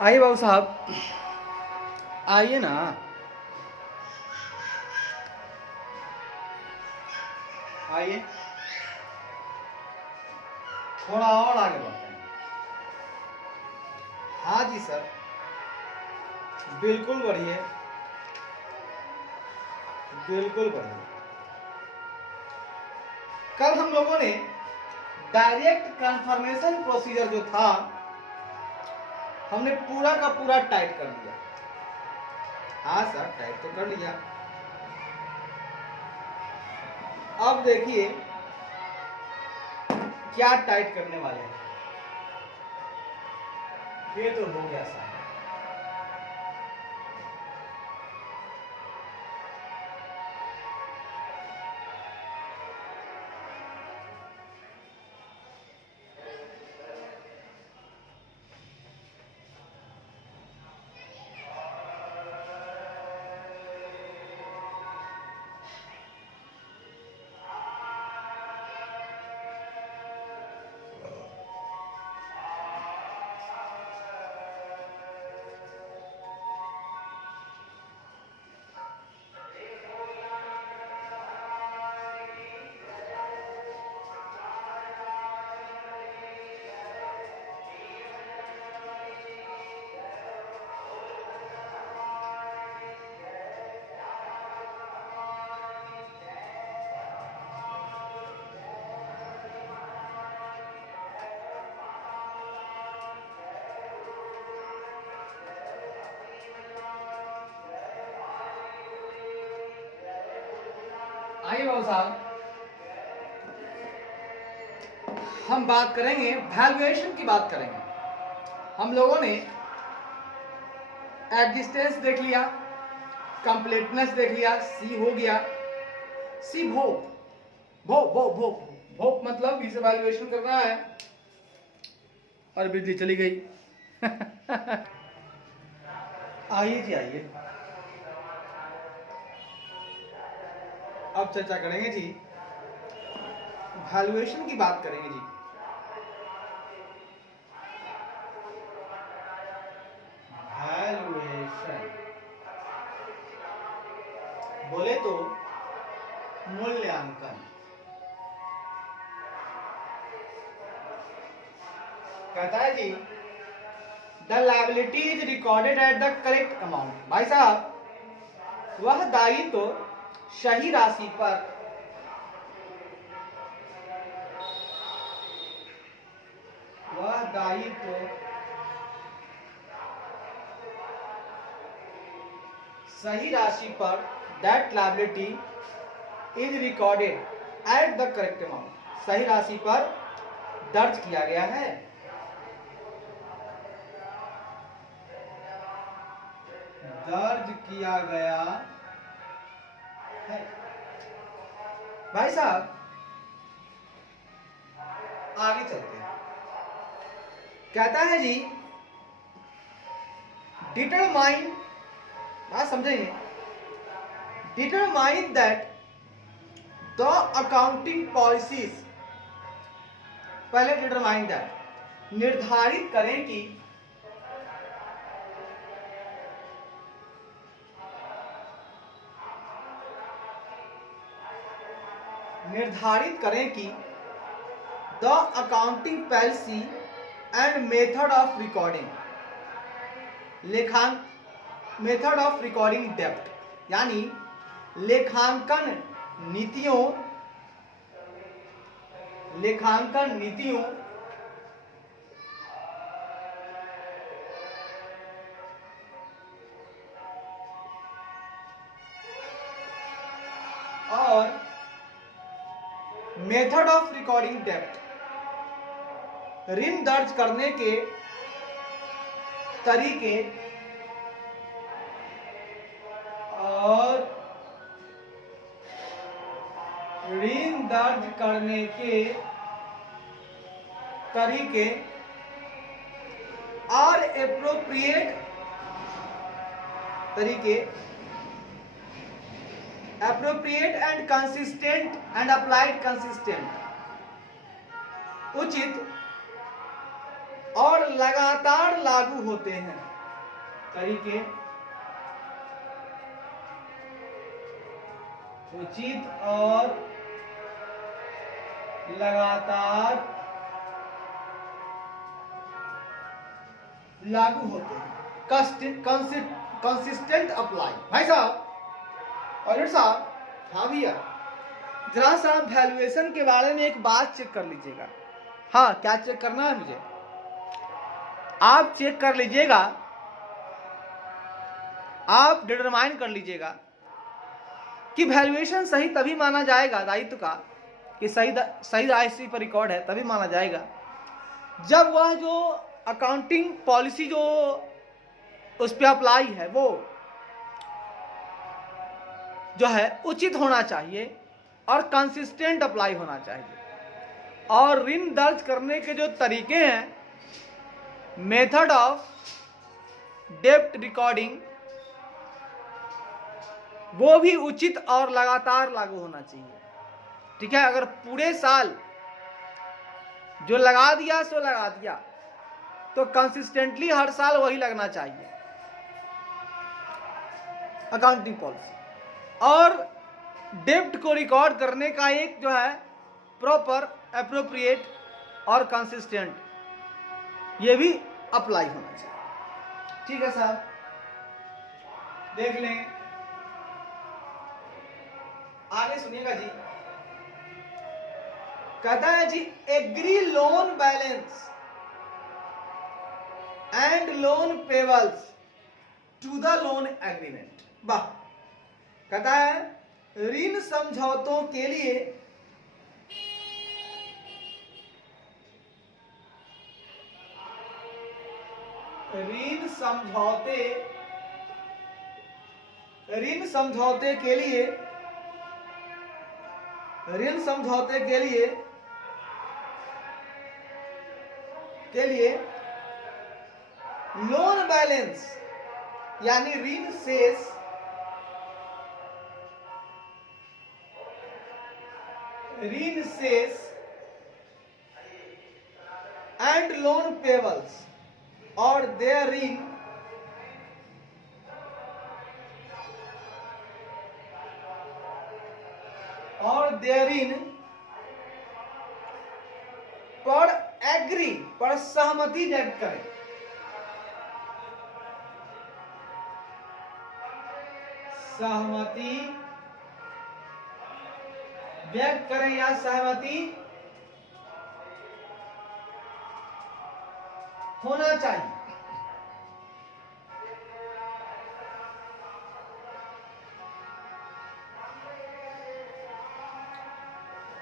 आइए बाबू साहब, आइए ना। आइए, थोड़ा और आगे बढ़ते हैं। हाँ जी सर, बिल्कुल बढ़िए, बिल्कुल बढ़िए। कल हम लोगों ने डायरेक्ट कंफर्मेशन प्रोसीजर जो था हमने पूरा का पूरा टाइप कर लिया। हाँ सर, टाइप तो कर लिया। अब देखिए क्या टाइप करने वाले हैं। ये तो हो गया सर। आइए बाबू साहब, हम बात करेंगे वैल्यूएशन की बात करेंगे। हम लोगों ने एग्जिस्टेंस देख लिया, कंप्लीटनेस देख लिया, सी हो गया। सी भोग, भोग भोग भोग भोग मतलब इसे वैल्यूएशन करना है। और बिजली चली गई। आइए जी, आइए। अब चर्चा करेंगे जी, वैल्यूएशन की बात करेंगे जी। वैल्यूएशन बोले तो मूल्यांकन। कहता है जी, the liability is recorded at the correct amount. भाई साहब, वह दायित्व तो सही राशि पर सही राशि पर that liability is recorded at the correct amount, सही राशि पर दर्ज किया गया है। दर्ज किया गया है। भाई साहब, आगे चलते हैं। कहता है जी, डिटरमाइन, बात समझेंगे, determine that the accounting policies, पहले डिटरमाइन दैट निर्धारित करें कि the accounting policy and method of recording, method of recording डेप्ट, यानी लेखांकन नीतियों और मेथड ऑफ रिकॉर्डिंग डेप्ट, ऋण दर्ज करने के तरीके और ऋण दर्ज करने के तरीके और appropriate and consistent and applied consistent, उचित और लगातार लागू होते हैं। तरीके उचित और लगातार लागू होते हैं। Consistent apply. भाई साहब और साहब, हाँ भैया, जरा सा वैल्यूएशन के बारे में एक बात चेक कर लीजिएगा। हाँ, क्या चेक करना है मुझे? आप चेक कर लीजिएगा, आप डिटरमाइन कर लीजिएगा कि वैल्यूएशन सही तभी माना जाएगा दायित्व का, कि सही दायित्व पर रिकॉर्ड है तभी माना जाएगा जब वह जो अकाउंटिंग पॉलिसी जो उस पर अप्लाई है वो जो है उचित होना चाहिए और कंसिस्टेंट अप्लाई होना चाहिए। और ऋण दर्ज करने के जो तरीके हैं, मेथड ऑफ डेब्ट रिकॉर्डिंग, वो भी उचित और लगातार लागू होना चाहिए। ठीक है, अगर पूरे साल जो लगा दिया सो लगा दिया तो कंसिस्टेंटली हर साल वही लगना चाहिए अकाउंटिंग पॉलिसी। और डेब्ट को रिकॉर्ड करने का एक जो है प्रॉपर, एप्रोप्रिएट और कंसिस्टेंट, ये भी अप्लाई होना चाहिए। ठीक है साहब, देख लें आगे, सुनिएगा जी। कहता है जी, agree loan balance and loan payables to the loan agreement. वाह, कहता है ऋण समझौतों के लिए ऋण समझौते के लिए लोन बैलेंस यानी ऋण शेष एंड लोन पेबल्स और देयर ऋण पर सहमति व्यक्त करें। सहमति व्यक्त करें या सहमति होना चाहिए।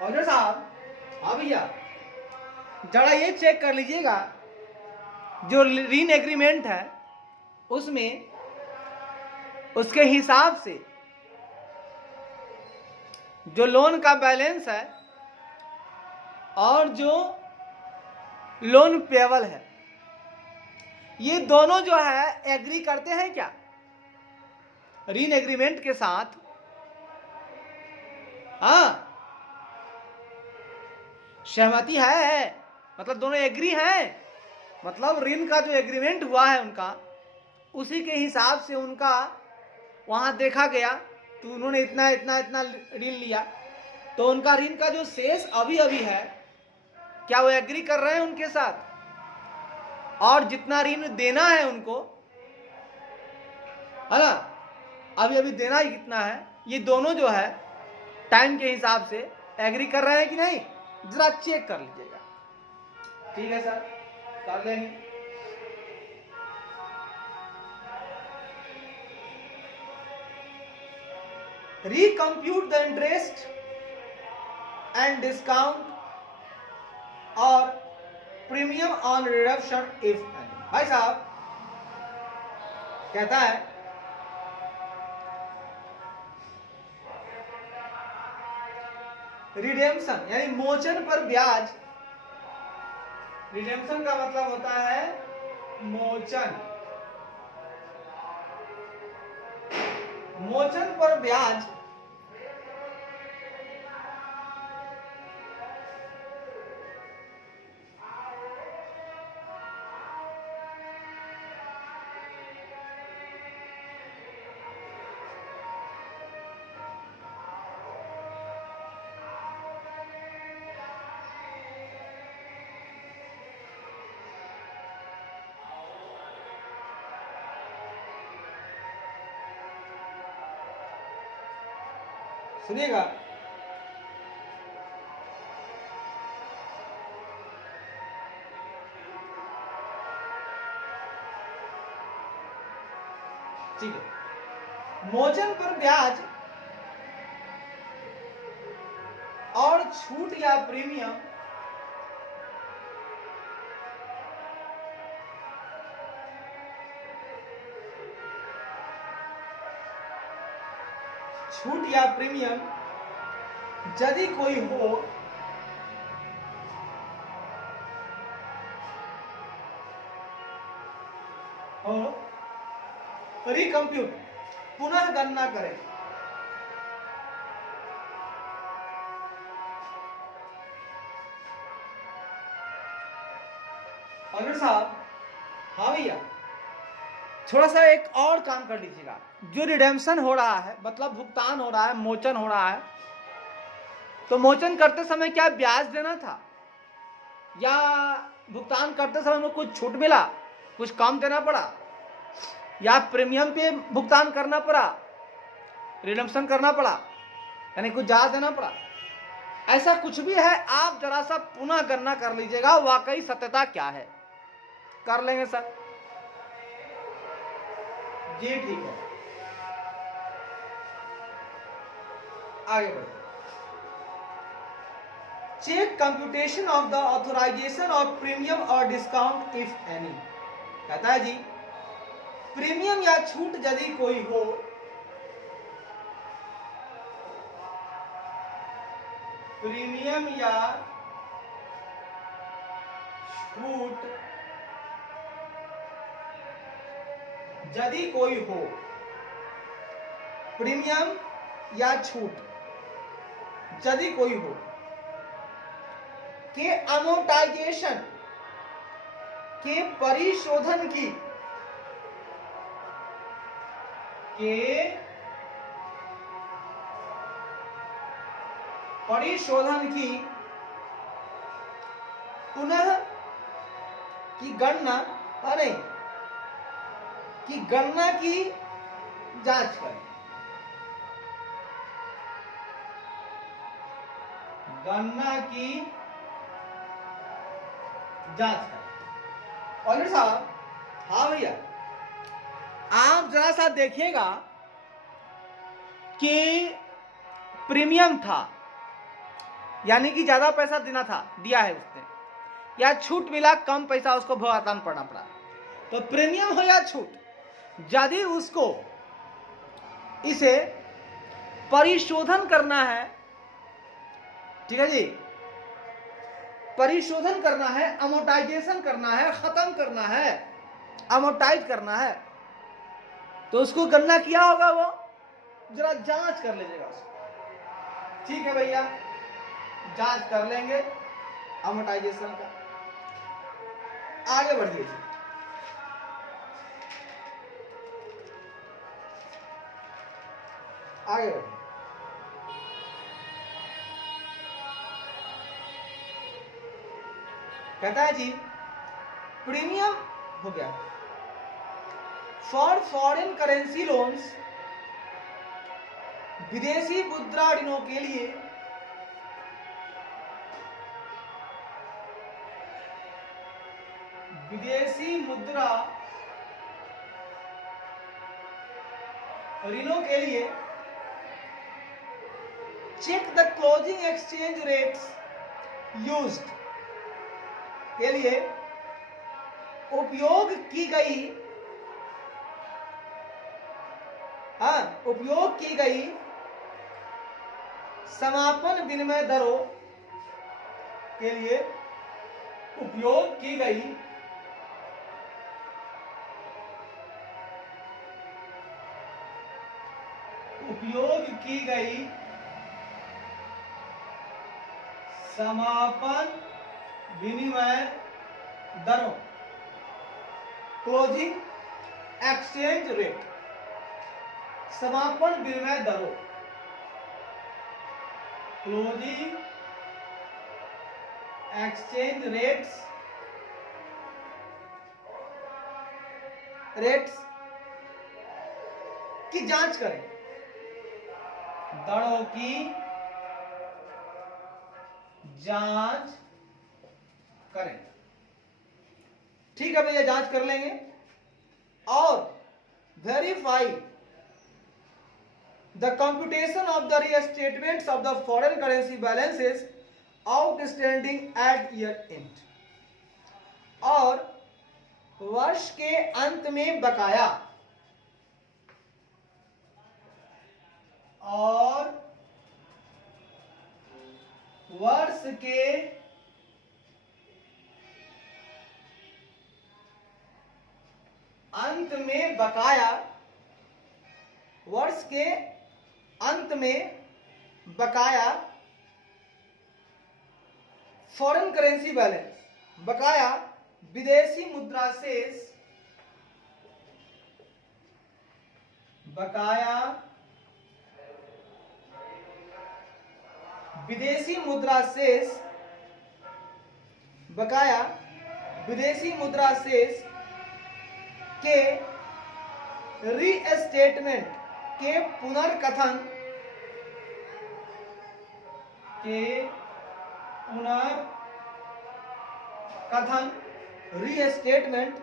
और साहब, हाँ भैया, जरा ये चेक कर लीजिएगा, जो ऋण एग्रीमेंट है उसमें उसके हिसाब से जो लोन का बैलेंस है और जो लोन पेबल है, ये दोनों जो है एग्री करते हैं क्या ऋण एग्रीमेंट के साथ? हाँ, सहमति है, मतलब दोनों एग्री हैं, मतलब ऋण का जो एग्रीमेंट हुआ है उनका, उसी के हिसाब से उनका वहां देखा गया तो उन्होंने इतना इतना इतना ऋण लिया, तो उनका ऋण का जो शेष अभी अभी है, क्या वो एग्री कर रहे हैं उनके साथ? और जितना ऋण देना है उनको, है ना, अभी अभी देना ही कितना है, ये दोनों जो है टाइम के हिसाब से एग्री कर रहे हैं कि नहीं, जरा चेक कर लीजिएगा। ठीक है सर, कर लेंगे। recompute the interest and discount or premium on reduction if any। भाई साहब कहता है रिडेम्पशन यानी मोचन पर ब्याज, रिडेम्पशन का मतलब होता है मोचन, मोचन पर ब्याज सुनिएगा, ठीक है। मोचन पर ब्याज और छूट या प्रीमियम यदि कोई हो रिकम्प्यूट, पुनः गणना करें। और साहब, हाँ भैया, थोड़ा सा एक और काम कर लीजिएगा। जो रिडेम्पशन हो रहा है, मतलब भुगतान हो रहा है, मोचन हो रहा है, तो मोचन करते समय क्या ब्याज देना था या भुगतान करते समय में कुछ छूट मिला, कुछ कम देना पड़ा, या प्रीमियम पे भुगतान करना पड़ा, रिडेम्पशन करना पड़ा, यानी कुछ ज्यादा देना पड़ा, ऐसा कुछ भी है, आप जरा सा पुनः गणना कर लीजिएगा वाकई सत्यता क्या है। कर लेंगे सर? जी ठीक है, आगे बढ़ो। Check computation of the authorisation of premium और डिस्काउंट इफ एनी। कहता है जी, प्रीमियम या छूट यदि कोई हो, प्रीमियम या छूट यदि कोई हो, प्रीमियम या छूट यदि कोई हो के अमोर्टाइजेशन के परिशोधन की पुनः की गणना, नहीं, की गणना की जांच करें। गणना की जांच करें। और साहब, हाँ भैया, आप जरा सा देखिएगा कि प्रीमियम था, यानी कि ज्यादा पैसा देना था, दिया है उसने, या छूट मिला, कम पैसा उसको भुगतान करना पड़ा। तो प्रीमियम हो या छूट, यदि उसको इसे परिशोधन करना है, ठीक है जी, परिशोधन करना है, अमोर्टाइजेशन करना है, खत्म करना है, अमोर्टाइज करना है, तो उसको गणना किया होगा, वो जरा जांच कर लीजिएगा उसको। ठीक है भैया, जांच कर लेंगे अमोर्टाइजेशन का। आगे बढ़िए जी, आगे बढ़िए। कहता है जी, प्रीमियम हो गया फॉर फॉरेन करेंसी लोन्स, विदेशी मुद्रा ऋणों के लिए विदेशी मुद्रा ऋणों के लिए check the closing exchange rates used के लिए उपयोग की गई समापन विनिमय दरों के लिए उपयोग की गई समापन विनिमय दरों, क्लोजिंग एक्सचेंज रेट, समापन विनिमय दरों, क्लोजिंग एक्सचेंज रेट्स की जांच करें। दरों की जांच करें। ठीक है भैया, जांच कर लेंगे। और verify the computation of the restatements of the foreign currency balances outstanding at year end, और वर्ष के अंत में बकाया, और वर्ष के अंत में बकाया, वर्ष के अंत में बकाया फॉरेन करेंसी बैलेंस, बकाया विदेशी मुद्रा शेष, बकाया विदेशी मुद्रा शेष, बकाया विदेशी मुद्रा शेष के रीस्टेटमेंट के पुनर्कथन, रीस्टेटमेंट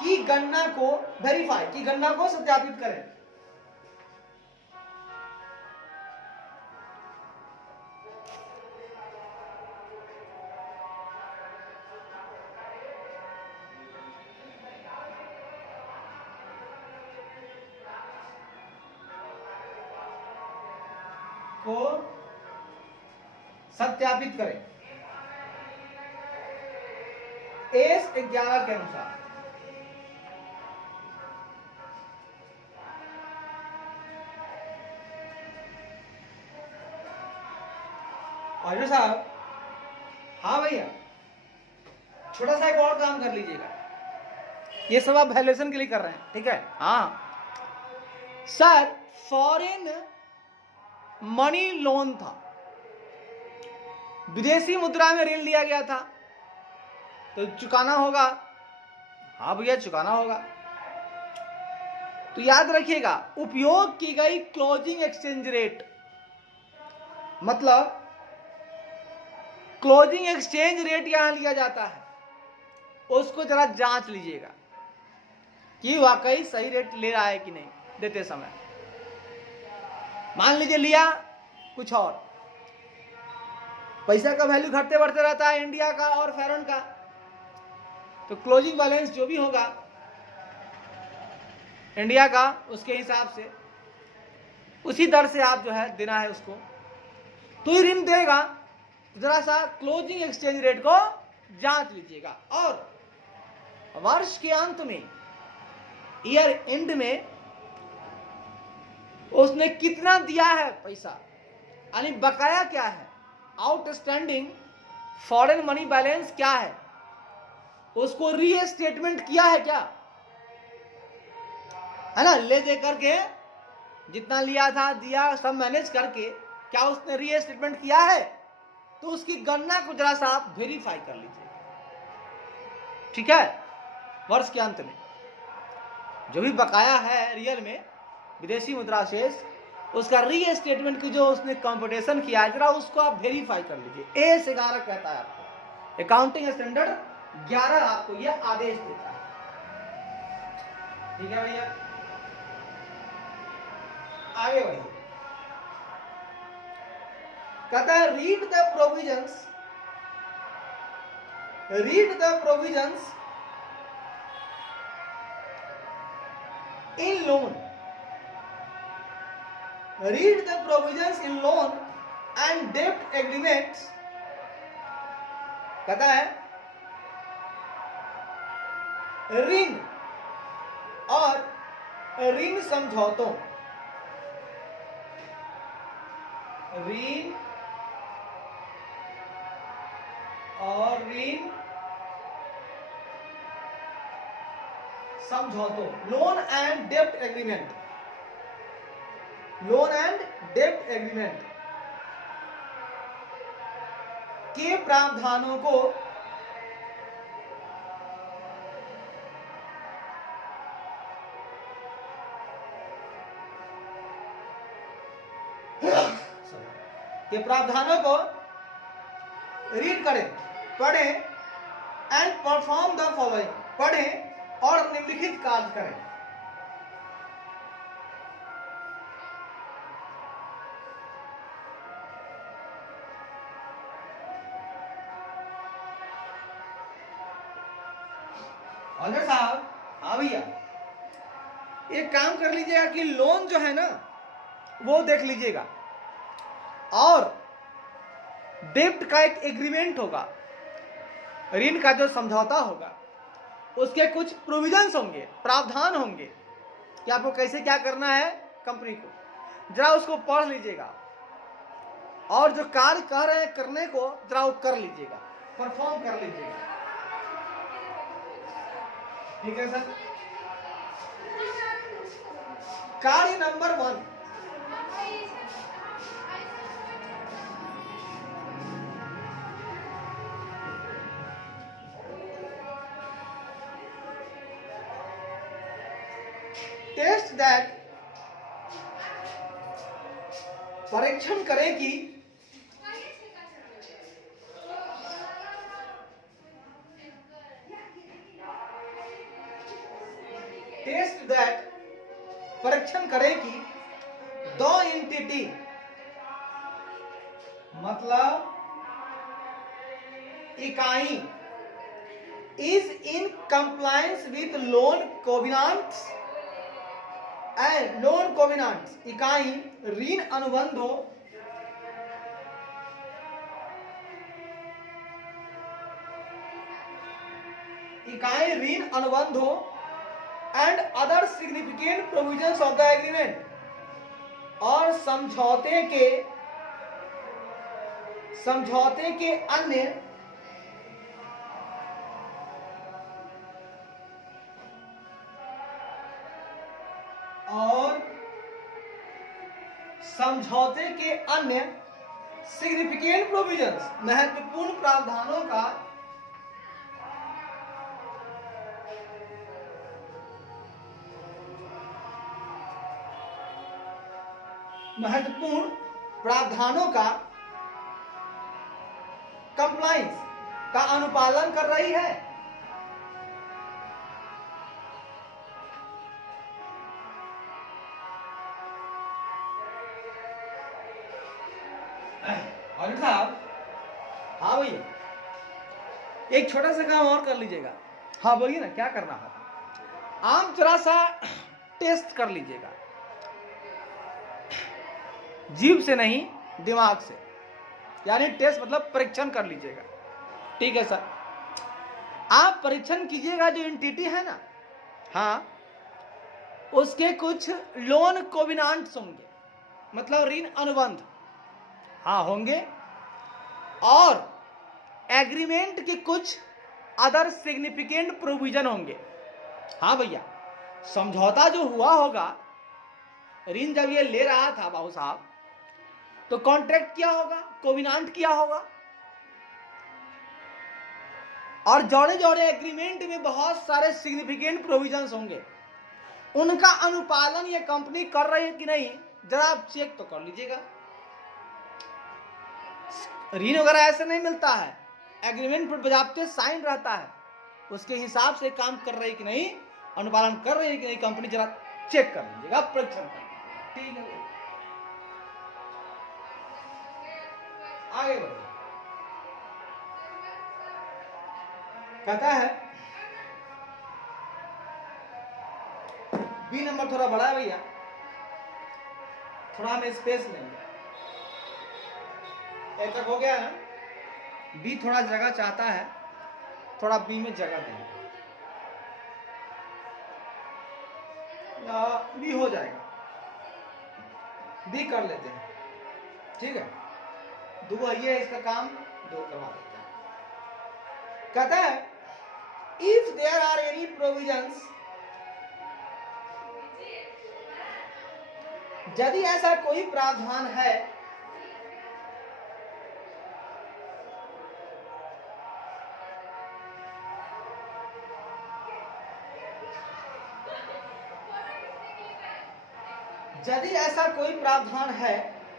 की गणना को वेरीफाई, की गणना को सत्यापित करें। को सत्यापित करें एस 11 के अनुसार। और साहब, हाँ भैया, छोटा सा एक और काम कर लीजिएगा, ये सब आप वैल्यूएशन के लिए कर रहे हैं, ठीक है? हाँ सर, फॉरेन मनी लोन था, विदेशी मुद्रा में ऋण लिया गया था, तो चुकाना होगा। हाँ भैया, चुकाना होगा। तो याद रखिएगा, उपयोग की गई क्लोजिंग एक्सचेंज रेट, मतलब क्लोजिंग एक्सचेंज रेट यहां लिया जाता है, उसको जरा जांच लीजिएगा कि वाकई सही रेट ले रहा है कि नहीं देते समय। मान लीजिए लिया कुछ और, पैसा का वैल्यू घटते बढ़ते रहता है इंडिया का और फॉरेन का, तो क्लोजिंग बैलेंस जो भी होगा इंडिया का, उसके हिसाब से उसी दर से आप जो है देना है उसको, तो ही ऋण देगा। जरा सा क्लोजिंग एक्सचेंज रेट को जांच लीजिएगा। और वर्ष के अंत में, ईयर एंड में, उसने कितना दिया है पैसा, यानी बकाया क्या है, आउटस्टैंडिंग फॉरेन मनी बैलेंस क्या है, उसको रीस्टेटमेंट किया है क्या, है ना? ले दे करके जितना लिया था दिया सब मैनेज करके क्या उसने रीस्टेटमेंट किया है, तो उसकी गणना को जरा सा आप वेरीफाई कर लीजिए, ठीक है? वर्ष के अंत में जो भी बकाया है रियल में विदेशी मुद्रा शेष, उसका रीस्टेटमेंट की जो उसने कंप्यूटेशन किया है, जरा उसको आप वेरीफाई कर लीजिए। एस 11 कहता है आपको, अकाउंटिंग स्टैंडर्ड 11 आपको यह आदेश देता है, ठीक है भैया? आगे बढ़िए, कहता है read the provisions in loan, read the provisions in loan and debt agreements, कहता है ऋण और ऋण समझौतों, ऋण और ऋण समझौतों, लोन एंड डेप्ट एग्रीमेंट, लोन एंड डेप्ट एग्रीमेंट के प्रावधानों को के प्रावधानों को रीड करें, पढ़ें एंड परफॉर्म द फॉलोइंग, पढ़ें और निम्नलिखित कार्य करें। ऑनर साहब, हाँ भैया, एक काम कर लीजिएगा कि लोन जो है ना वो देख लीजिएगा, और डेब्ट का एक एग्रीमेंट होगा, ऋण का जो समझौता होगा उसके कुछ प्रोविजंस होंगे, प्रावधान होंगे कि आपको कैसे क्या करना है कंपनी को, जरा उसको पढ़ लीजिएगा और जो कार्य कर रहे हैं करने को जरा वो कर लीजिएगा, परफॉर्म कर लीजिएगा। ठीक है सर। कार्य नंबर 1, टेस्ट दैट, परीक्षण करें कि टेस्ट दैट, परीक्षण करें कि दो एंटिटी, मतलब इकाई, is in compliance with loan covenants and loan covenants, इकाई ऋण अनुबंध हो इकाई ऋण अनुबंध हो and other significant provisions of the agreement, और समझौते के अन्य सिग्निफिकेंट प्रोविजंस, महत्वपूर्ण प्रावधानों का कंप्लायंस का अनुपालन कर रही है। और साहब, हाँ भैया, एक छोटा सा काम और कर लीजिएगा। हाँ बोलिए ना, क्या करना है? आप जरा सा टेस्ट कर लीजिएगा, जीभ से नहीं दिमाग से, यानी टेस्ट मतलब परीक्षण कर लीजिएगा। ठीक है सर, आप परीक्षण कीजिएगा जो एंटिटी है ना, हाँ, उसके कुछ लोन कोविनांट्स होंगे, मतलब ऋण अनुबंध, हाँ होंगे, और एग्रीमेंट के कुछ अदर सिग्निफिकेंट प्रोविजन होंगे। हाँ भैया, समझौता जो हुआ होगा, ऋण जब ये ले रहा था बाबू साहब, तो कॉन्ट्रैक्ट किया होगा, कोविनांट किया होगा, और जोड़े जोड़े एग्रीमेंट में बहुत सारे सिग्निफिकेंट प्रोविजंस होंगे, उनका अनुपालन ये कंपनी कर रही है कि नहीं, जरा आप चेक तो कर लीजिएगा। ऋण वगैरह ऐसे नहीं मिलता है, एग्रीमेंट पर बजाते साइन रहता है, उसके हिसाब से काम कर रही है कि नहीं, अनुपालन कर रही है कि नहीं कंपनी, जरा चेक कर लीजिएगा, परीक्षण कर। ठीक है, आगे बढ़िए। कहता है बी नंबर थोड़ा बड़ा है भैया, थोड़ा हमें स्पेस लेंगे, ए तक हो गया ना, बी थोड़ा जगह चाहता है, थोड़ा बी में जगह देंगे, बी हो जाएगा, बी कर लेते हैं। ठीक है, दो ये है इसका काम, दो करवा देते हैं। कहता है if there are any provisions, यदि ऐसा कोई प्रावधान है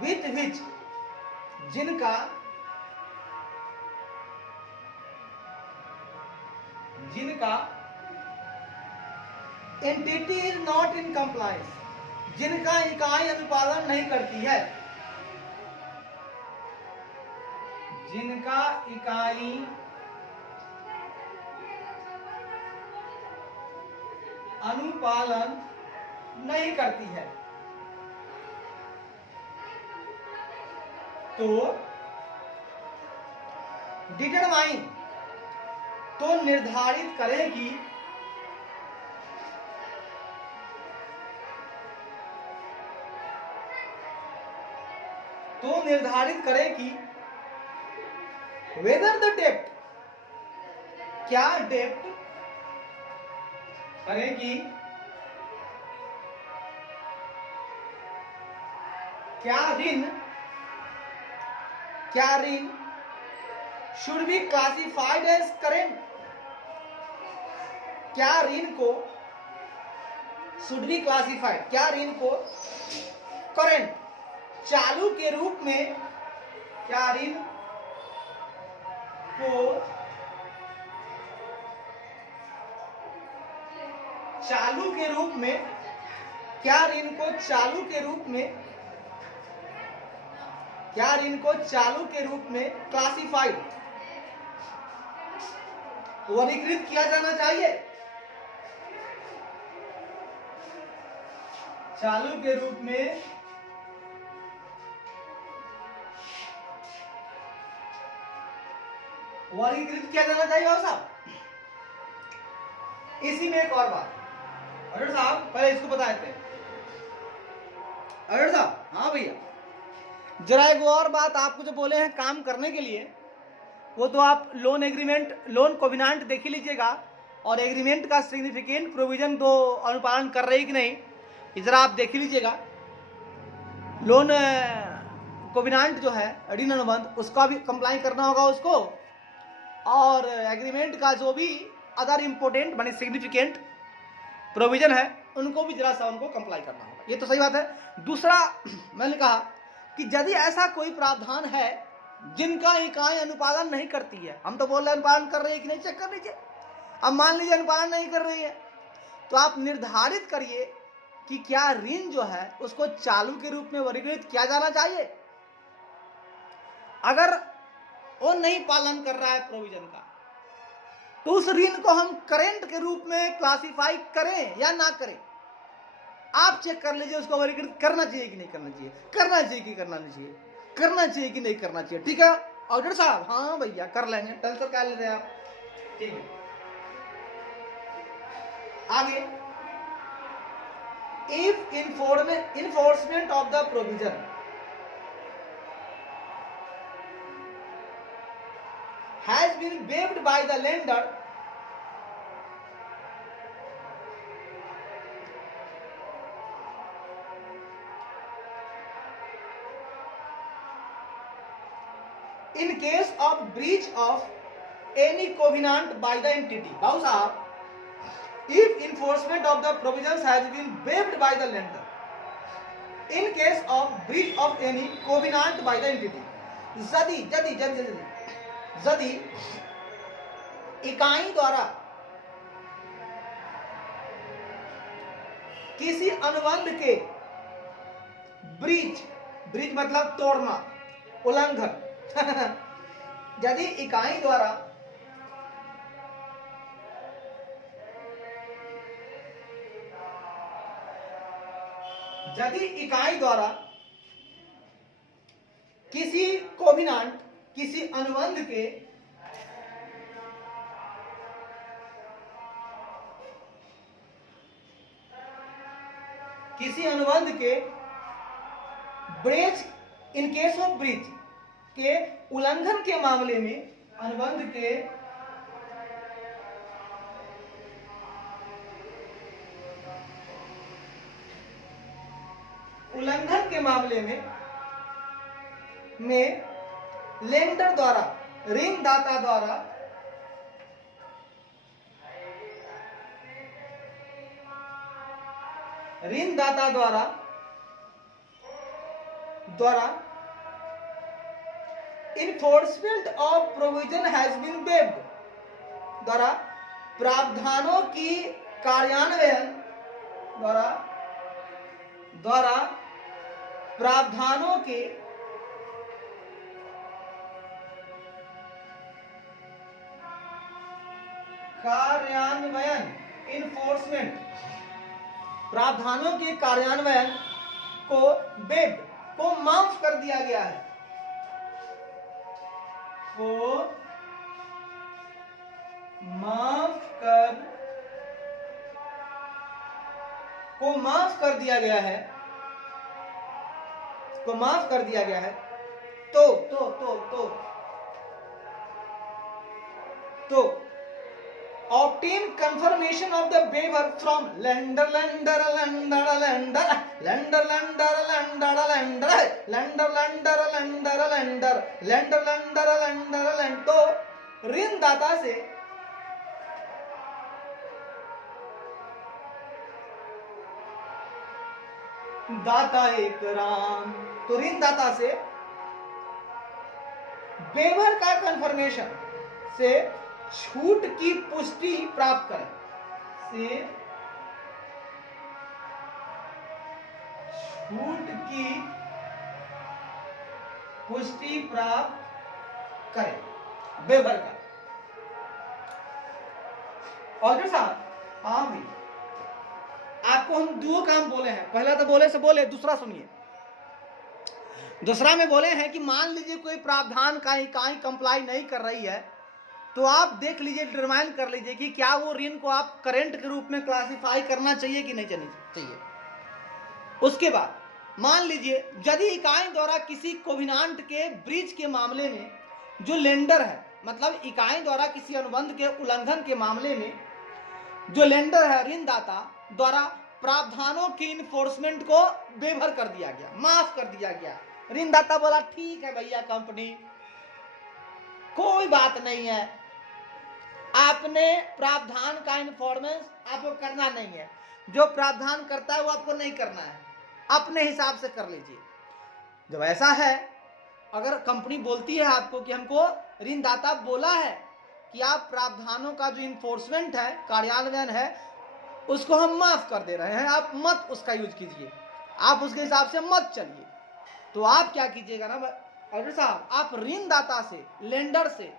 विथ विच जिनका entity is not in compliance, जिनका इकाई अनुपालन नहीं करती है, जिनका इकाई अनुपालन नहीं करती है, तो डिटरमाइन, तो निर्धारित करें कि वेदर द डेप्थ, क्या डेप्थ करेगी, क्या ऋण should be classified as current, क्या ऋण को शुड बी क्लासिफाइड, क्या ऋण को करेंट चालू के रूप में, क्या ऋण को चालू के रूप में, क्या ऋण को चालू के रूप में, क्या ऋण को चालू के रूप में क्लासिफाइड, वर्गीकृत किया जाना चाहिए, चालू के रूप में वर्गीकृत किया जाना चाहिए। और साहब इसी में एक और बात, अरुण साहब पहले इसको बता देते हैं। अरुण साहब, हाँ भैया, जरा एक और बात आपको जो बोले हैं काम करने के लिए, वो तो आप लोन एग्रीमेंट, लोन कोविनांट देख ही लीजिएगा, और एग्रीमेंट का सिग्निफिकेंट प्रोविजन तो अनुपालन कर रही कि नहीं, इधर आप देख ही लीजिएगा। लोन कोविनांट जो है, ऋण अनुबंध, उसका भी कंप्लाई करना होगा उसको, और एग्रीमेंट का जो भी अदर इंपोर्टेंट माने सिग्निफिकेंट प्रोविजन है, उनको भी जरा सा उनको कंप्लाई करना होगा। ये तो सही बात है। दूसरा मैंने कहा कि यदि ऐसा कोई प्रावधान है जिनका इकाई अनुपालन नहीं करती है, हम तो बोल रहे अनुपालन कर रही है कि नहीं, चेक कर लीजिए। अब मान लीजिए अनुपालन नहीं कर रही है, तो आप निर्धारित करिए कि क्या ऋण जो है उसको चालू के रूप में वर्गीकृत किया जाना चाहिए। अगर वो नहीं पालन कर रहा है प्रोविजन का, तो उस ऋण को हम करेंट के रूप में क्लासिफाई करें या ना करें, आप चेक कर लीजिए। उसको वर्गीकृत करना चाहिए कि नहीं करना चाहिए, करना चाहिए कि करना नहीं चाहिए, करना चाहिए कि नहीं करना चाहिए। ठीक है ऑडिटर साहब? हाँ भैया कर लेंगे, टेंशन क्या ले रहे हैं आप। ठीक है, आगे, if enforcement of the provision has been waived by the lender, in case of breach of any covenant by the entity. Now sahab, if enforcement of the provisions has been waived by the lender in case of breach of any covenant by the entity, यदि इकाई द्वारा किसी अनुबंध के breach मतलब तोड़ना, उल्लंघन यदि इकाई द्वारा किसी कोविनांट, किसी अनुबंध के breach, in case of breach के उल्लंघन के मामले में, अनुबंध के उल्लंघन के मामले में लेंडर द्वारा, ऋणदाता द्वारा द्वारा enforcement of provision has been waived, द्वारा प्रावधानों की कार्यान्वयन द्वारा प्रावधानों के कार्यान्वयन, इन्फोर्समेंट, प्रावधानों के कार्यान्वयन को वेब को माफ कर दिया गया है, को माफ कर दिया गया है, तो obtain confirmation of the waiver from lender तो ऋणदाता से दाता एक राम, तो ऋणदाता से वेवर का कंफर्मेशन से छूट की पुष्टि प्राप्त करें, वेवर का। और साहब हाँ भाई, आपको हम दो काम बोले हैं, पहला तो बोले से बोले, दूसरा सुनिए। दूसरा में बोले हैं कि मान लीजिए कोई प्रावधान का इकाई कंप्लाई नहीं कर रही है, तो आप देख लीजिए, डिटरमाइन कर लीजिए कि क्या वो ऋण को आप करेंट के रूप में क्लासिफाई करना चाहिए कि नहीं चाहिए। उसके बाद मान लीजिए यदि इकाई द्वारा किसी कोविनांट के ब्रीच के मामले में जो लेंडर है, मतलब इकाई द्वारा किसी अनुबंध के उल्लंघन के मामले में जो लेंडर है, ऋणदाता द्वारा प्रावधानों की इन्फोर्समेंट को बेभर कर दिया गया, माफ कर दिया गया। ऋणदाता बोला ठीक है भैया कंपनी, कोई बात नहीं है, आपने प्रावधान का इन्फॉर्मेंस आपको करना नहीं है, जो प्रावधान करता है वो आपको नहीं करना है, अपने हिसाब से कर लीजिए। जब ऐसा है, अगर कंपनी बोलती है आपको कि हमको ऋणदाता बोला है कि आप प्रावधानों का जो इन्फोर्समेंट है, कार्यान्वयन है, उसको हम माफ कर दे रहे हैं, आप मत उसका यूज कीजिए, आप उसके हिसाब से मत चलिए, तो आप क्या कीजिएगा ना अगर साहब, आप ऋणदाता से, लेंडर से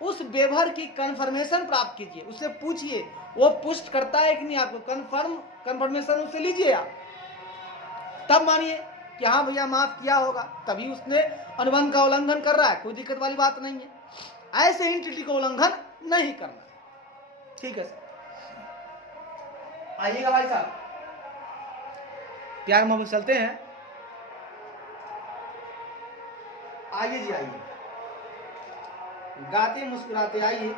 उस बेभर की कंफर्मेशन प्राप्त कीजिए, उससे पूछिए वो पुष्ट करता है कि नहीं, आपको कंफर्मेशन उससे लीजिए आप, तब मानिए कि हाँ भैया माफ किया होगा, तभी उसने अनुबंध का उल्लंघन कर रहा है, कोई दिक्कत वाली बात नहीं है। ऐसे एंटिटी को उल्लंघन नहीं करना, ठीक है सर। आइएगा भाई साहब, प्यार मोहब्बत चलते हैं, आइए जी आइए, गाते मुस्कुराते आइए।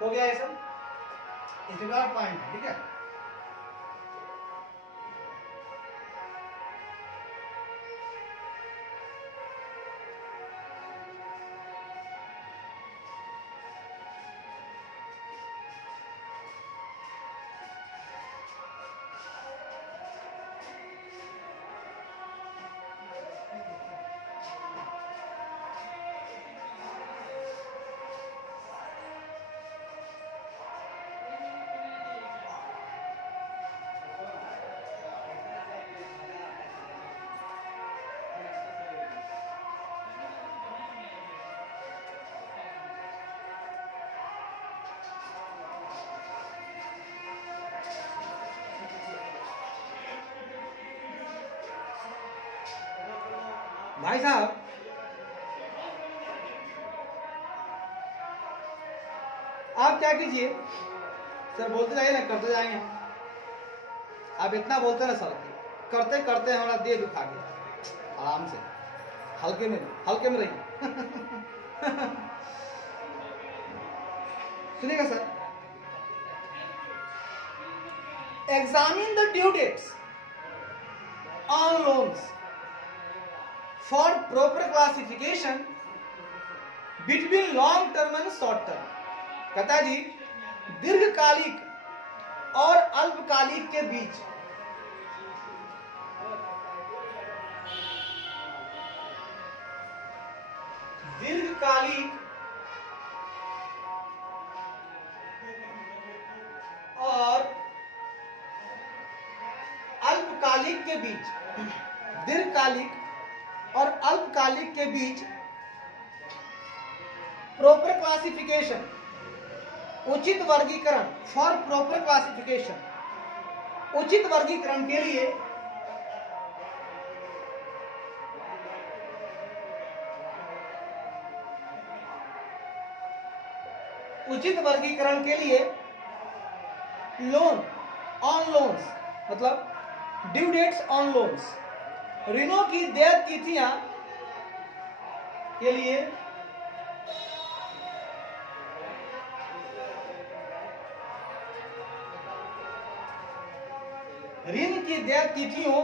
हो गया ये सब, इसके बाद पॉइंट है, ठीक है। भाई साहब आप क्या कीजिए, सर बोलते जाइए ना, करते जाएंगे, आप इतना बोलते ना सर, करते करते हमारा देह दुखा गया, आराम से, हल्के में रहिए। सुनिएगा sir, examine the due dates on loans for proper classification between long term and short term. कहता है जी दीर्घकालिक और अल्पकालिक के बीच दीर्घकालिक और अल्पकालिक के बीच दीर्घकालिक और अल्पकालिक के बीच प्रॉपर क्लासिफिकेशन उचित वर्गीकरण फॉर प्रॉपर क्लासिफिकेशन उचित वर्गीकरण के लिए लोन ऑन लोन्स मतलब ड्यू डेट्स ऑन लोन्स ऋणों की देय तिथियां के लिए ऋण की देय तिथियों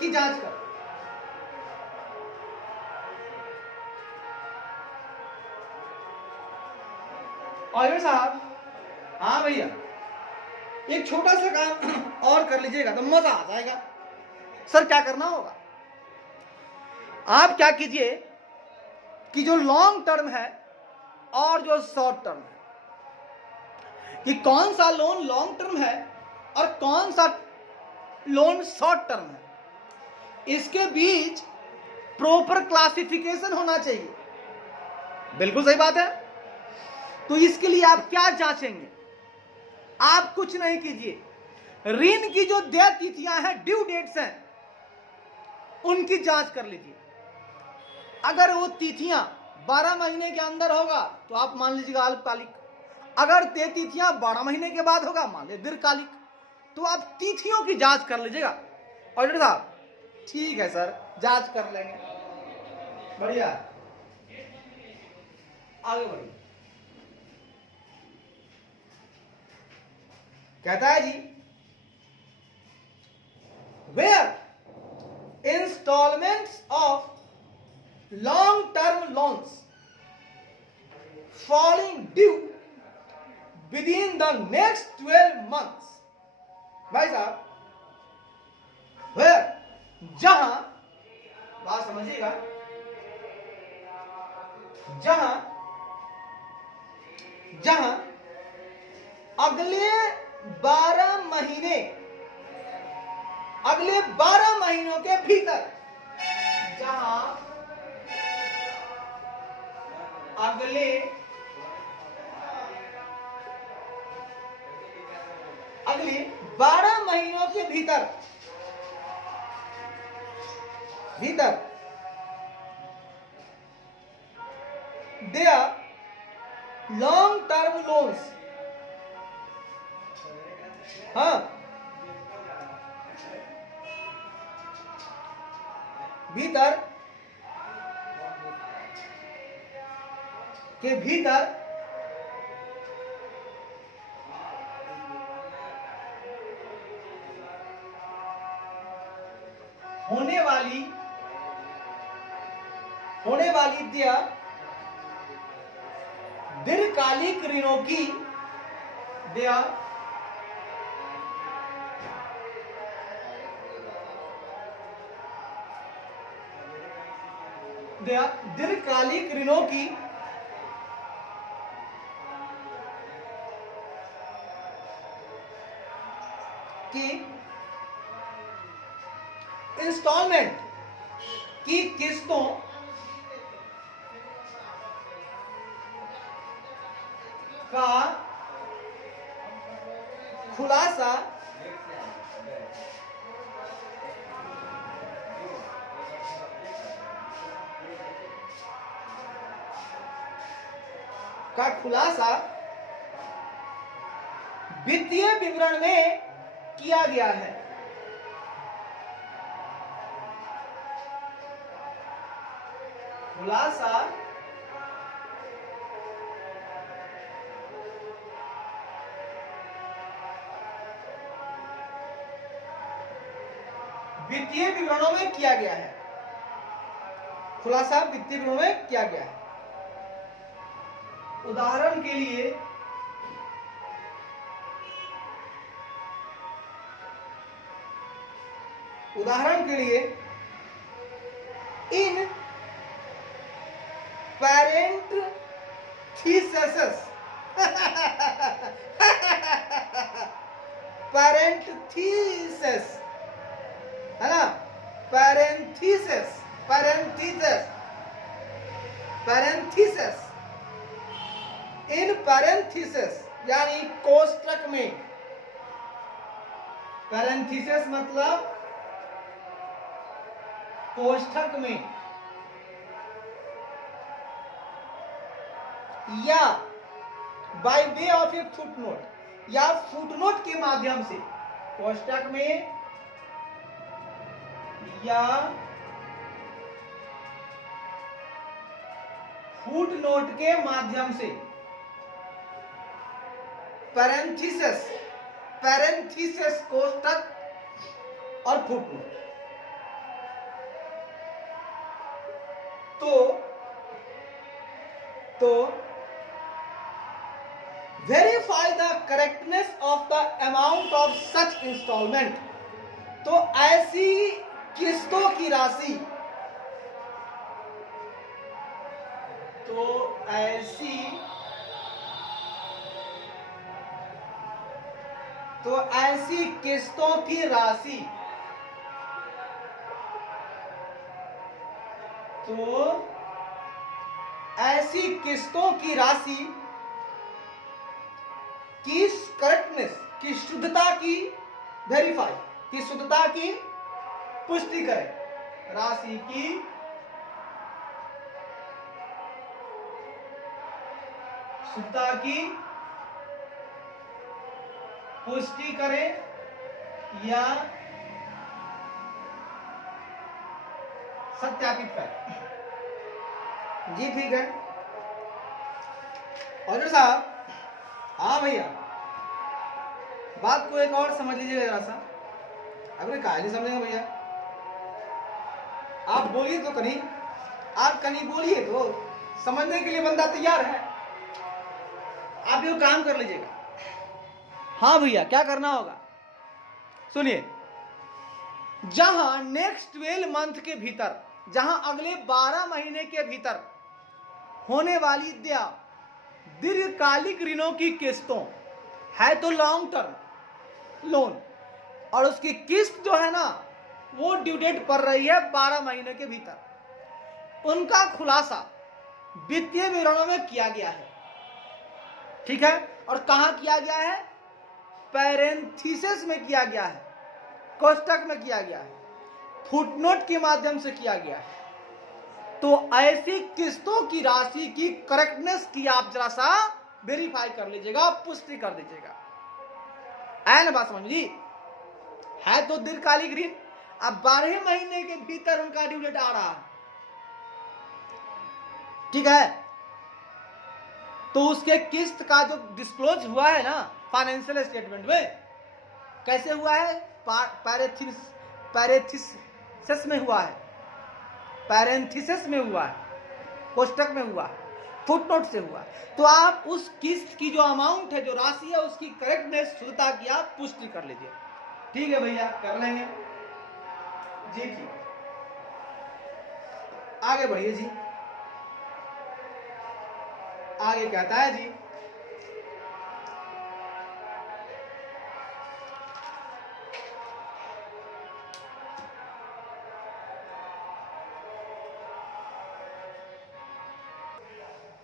की जांच कर। और साहब हाँ भैया एक छोटा सा काम और कर लीजिएगा तो मजा आ जाएगा। सर क्या करना होगा? आप क्या कीजिए कि जो लॉन्ग टर्म है और जो शॉर्ट टर्म है, कि कौन सा लोन लॉन्ग टर्म है और कौन सा लोन शॉर्ट टर्म है, इसके बीच प्रॉपर क्लासिफिकेशन होना चाहिए। बिल्कुल सही बात है। तो इसके लिए आप क्या जांचेंगे? आप कुछ नहीं कीजिए, ऋण की जो देय तिथियां हैं, ड्यू डेट्स हैं, उनकी जांच कर लीजिए। अगर वो तिथियां 12 महीने के अंदर होगा तो आप मान लीजिएगा अल्पकालिक, अगर ते तिथियां 12 महीने के बाद होगा मान लीजिए दीर्घकालिक। तो आप तिथियों की जांच कर लीजिएगा। ऑडिटर साहब ठीक है सर, जांच कर लेंगे, बढ़िया, आगे बढ़िए। कहता है जी where instalments of long term loans falling due within the next 12 months. भाई साहब वेयर जहां, बात समझिएगा, जहां जहां अगले 12 महीने, अगले 12 महीनों के भीतर, जहां अगले 12 महीनों के भीतर देयर लॉन्ग टर्म लोन्स, हाँ, भीतर के भीतर होने वाली देय दीर्घकालिक ऋणों की देय दीर्घकालिक ऋणों की इंस्टॉलमेंट की किस्तों का खुलासा वित्तीय विवरण में किया गया है। खुलासा वित्तीय विवरणों में किया गया है। खुलासा वित्तीय विवरणों में किया गया है। उदाहरण के लिए इन parentheses parentheses है ना, parentheses इन parentheses यानी कोष्ठक में, parentheses मतलब कोष्ठक में, या by way of A footnote, या फुटनोट के माध्यम से, कोष्ठक में या फुटनोट के माध्यम से, पैरेंथेसिस कोष्ठक और फुटनोट। तो verify the correctness of the amount of such installment, तो ऐसी किस्तों की राशि, ऐसी किस्तों की राशि, ऐसी किस्तों की राशि की करेक्टनेस, की शुद्धता की वेरीफाई, की शुद्धता की पुष्टि करें, राशि की शुद्धता की पुष्टि करें या सत्यापित करें। जी ठीक है। और साहब, हाँ भैया, बात को एक और समझ लीजिएगा जरा सा। अगर काहे नहीं समझेंगे भैया, आप बोलिए तो कहीं, आप कहीं बोलिए तो समझने के लिए बंदा तैयार है। आप ये काम कर लीजिएगा। हाँ भैया, क्या करना होगा सुनिए, जहां नेक्स्ट 12 मंथ के भीतर, जहां अगले 12 महीने के भीतर होने वाली दीर्घकालिक ऋणों की किस्तों है तो लॉन्ग टर्म लोन, और उसकी किस्त जो है ना वो ड्यू डेट पड़ रही है 12 महीने के भीतर, उनका खुलासा वित्तीय विवरणों में किया गया है। ठीक है, और कहां किया गया है? पैरेंथेसिस में किया गया है, कोष्ठक में किया गया है, फुटनोट के माध्यम से किया गया है। तो ऐसी किस्तों की राशि की करेक्टनेस की आप जरा सा वेरीफाई कर लीजिएगा, पुष्टि कर दीजिएगा। है ना बात समझ ली? है तो दीर्घकालिक ऋण, अब 12 महीने के भीतर उनका ड्यू डेट आ रहा है। ठीक है, तो उसके किस्त का जो डिस्क्लोज हुआ है ना फाइनेंशियल स्टेटमेंट में, कैसे हुआ है? पैरेंथेसिस में हुआ है, पैरेंथेसिस में हुआ है, कोष्ठक में हुआ है, फुटनोट से हुआ है। तो आप उस किस्त की जो अमाउंट है, जो राशि है, उसकी करेक्टनेस, शुद्धता की आप पुष्टि कर लीजिए। ठीक है भैया, कर लेंगे जी। ठीक, आगे बढ़िए जी। आगे कहता है जी,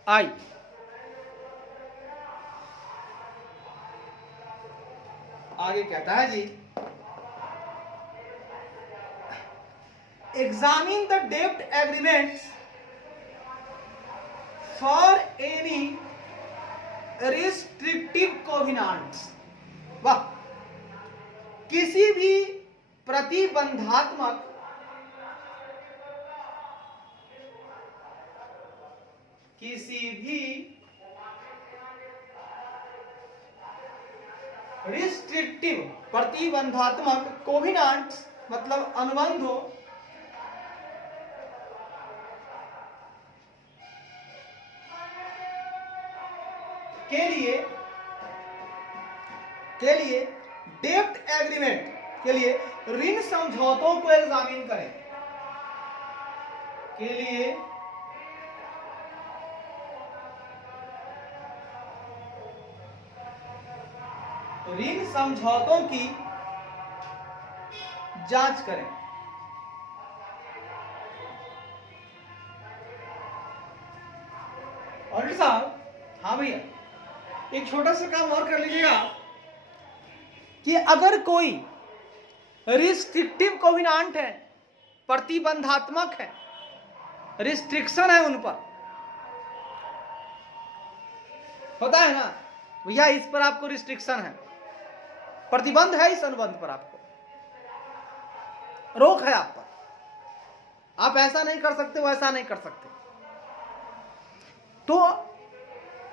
आई आगे कहता है जी, एग्जामिन द डेब्ट एग्रीमेंट्स फॉर एनी रिस्ट्रिक्टिव कोविनांट्स। वाह, किसी भी प्रतिबंधात्मक रिस्ट्रिक्टिव प्रतिबंधात्मक कोविनांट्स मतलब अनुबंध हो के लिए डेब्ट एग्रीमेंट के लिए ऋण समझौतों को एग्जामिन करें, के लिए ऋण समझौतों की जांच करें। और साहब, हाँ भैया, एक छोटा सा काम और कर लीजिएगा कि अगर कोई रिस्ट्रिक्टिव कोविनांट है, प्रतिबंधात्मक है, रिस्ट्रिक्शन है उन पर, होता है ना भैया, इस पर आपको रिस्ट्रिक्शन है, प्रतिबंध है इस अनुबंध पर, आपको रोक है आप पर, आप ऐसा नहीं कर सकते, वैसा नहीं कर सकते। तो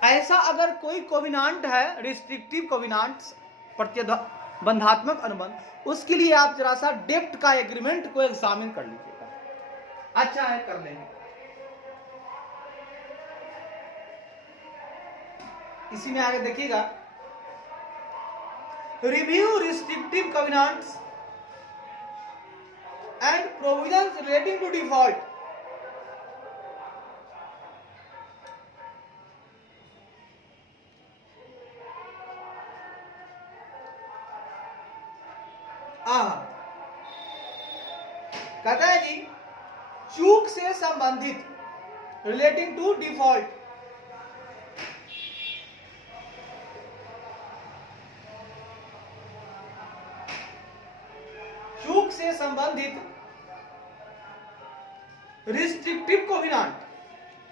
ऐसा अगर कोई कोविनांट है, रिस्ट्रिक्टिव कोविनांट, प्रतिबंधात्मक अनुबंध, उसके लिए आप जरा सा डेब्ट का एग्रीमेंट को एग्जामिन कर लीजिएगा। अच्छा है, कर लेंगे। इसी में आगे देखिएगा, review restrictive covenants and provisions relating to default. कहता है जी, चूक से संबंधित, रिलेटिंग टू डिफॉल्ट, चूक से संबंधित रिस्ट्रिक्टिव कोविनांट,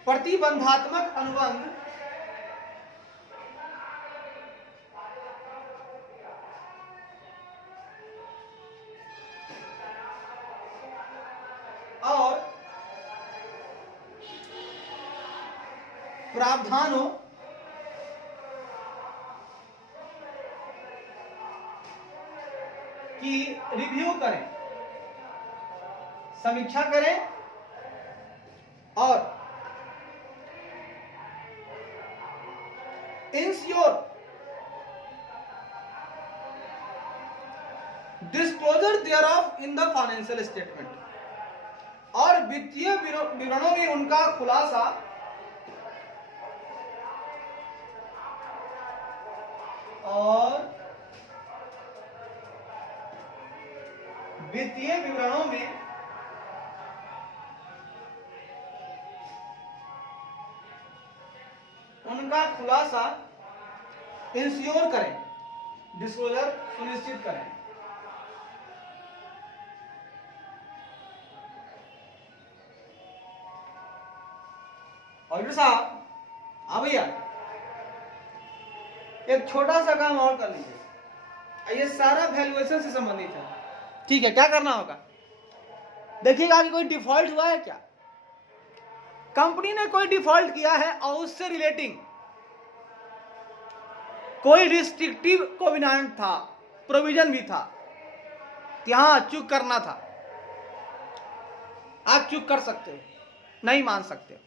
प्रतिबंधात्मक अनुबंध और प्रावधानों की रिव्यू करें, समीक्षा करें और ensure disclosure thereof in the financial statement, और वित्तीय विवरणों में उनका खुलासा और वित्तीय विवरणों में उनका खुलासा इंश्योर करें, डिस्क्लोजर सुनिश्चित करें। और साहब, हाँ भैया, एक छोटा सा काम और कर लीजिए, ये सारा वैल्यूएशन से संबंधित है। ठीक है, क्या करना होगा, देखिएगा कि कोई डिफॉल्ट हुआ है क्या, कंपनी ने कोई डिफॉल्ट किया है और उससे रिलेटिंग कोई रिस्ट्रिक्टिव कोविनांट था, प्रोविजन भी था, यहां चूक करना था, आप चूक कर सकते हो, नहीं मान सकते हो,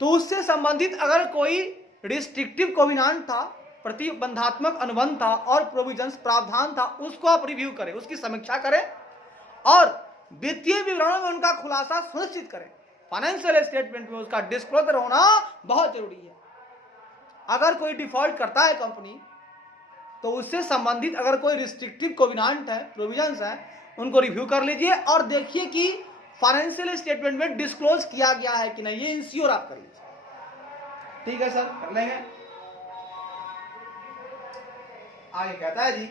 तो उससे संबंधित अगर कोई रिस्ट्रिक्टिव कोविनांट था, प्रतिबंधात्मक अनुबंध था और प्रोविजंस प्रावधान था, उसको आप रिव्यू करें, उसकी समीक्षा करें और वित्तीय विवरणों में उनका खुलासा सुनिश्चित करें। फाइनेंशियल स्टेटमेंट में उसका डिस्क्लोजर होना बहुत जरूरी है। अगर कोई डिफॉल्ट करता है कंपनी, तो उससे संबंधित अगर कोई रिस्ट्रिक्टिव कोविनांट है, प्रोविजंस है, उनको रिव्यू कर लीजिए और देखिए कि फाइनेंशियल स्टेटमेंट में डिस्क्लोज किया गया है कि नहीं, ये इंश्योर आप कर लीजिए। ठीक है सर, कर लेंगे। आगे कहता है जी,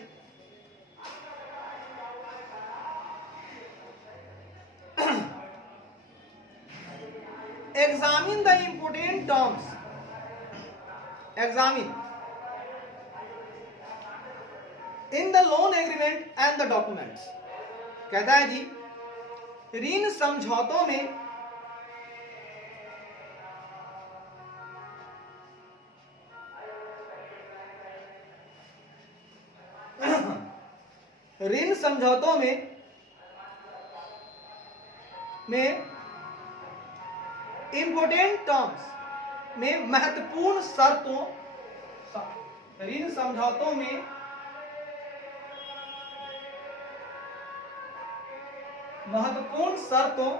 examine the important terms, examine in the loan agreement and the documents. कहता है जी, ऋण समझौतों में ऋण समझौतों में में इंपोर्टेंट टर्म्स में महत्वपूर्ण शर्तों, ऋण समझौतों में महत्वपूर्ण शर्तों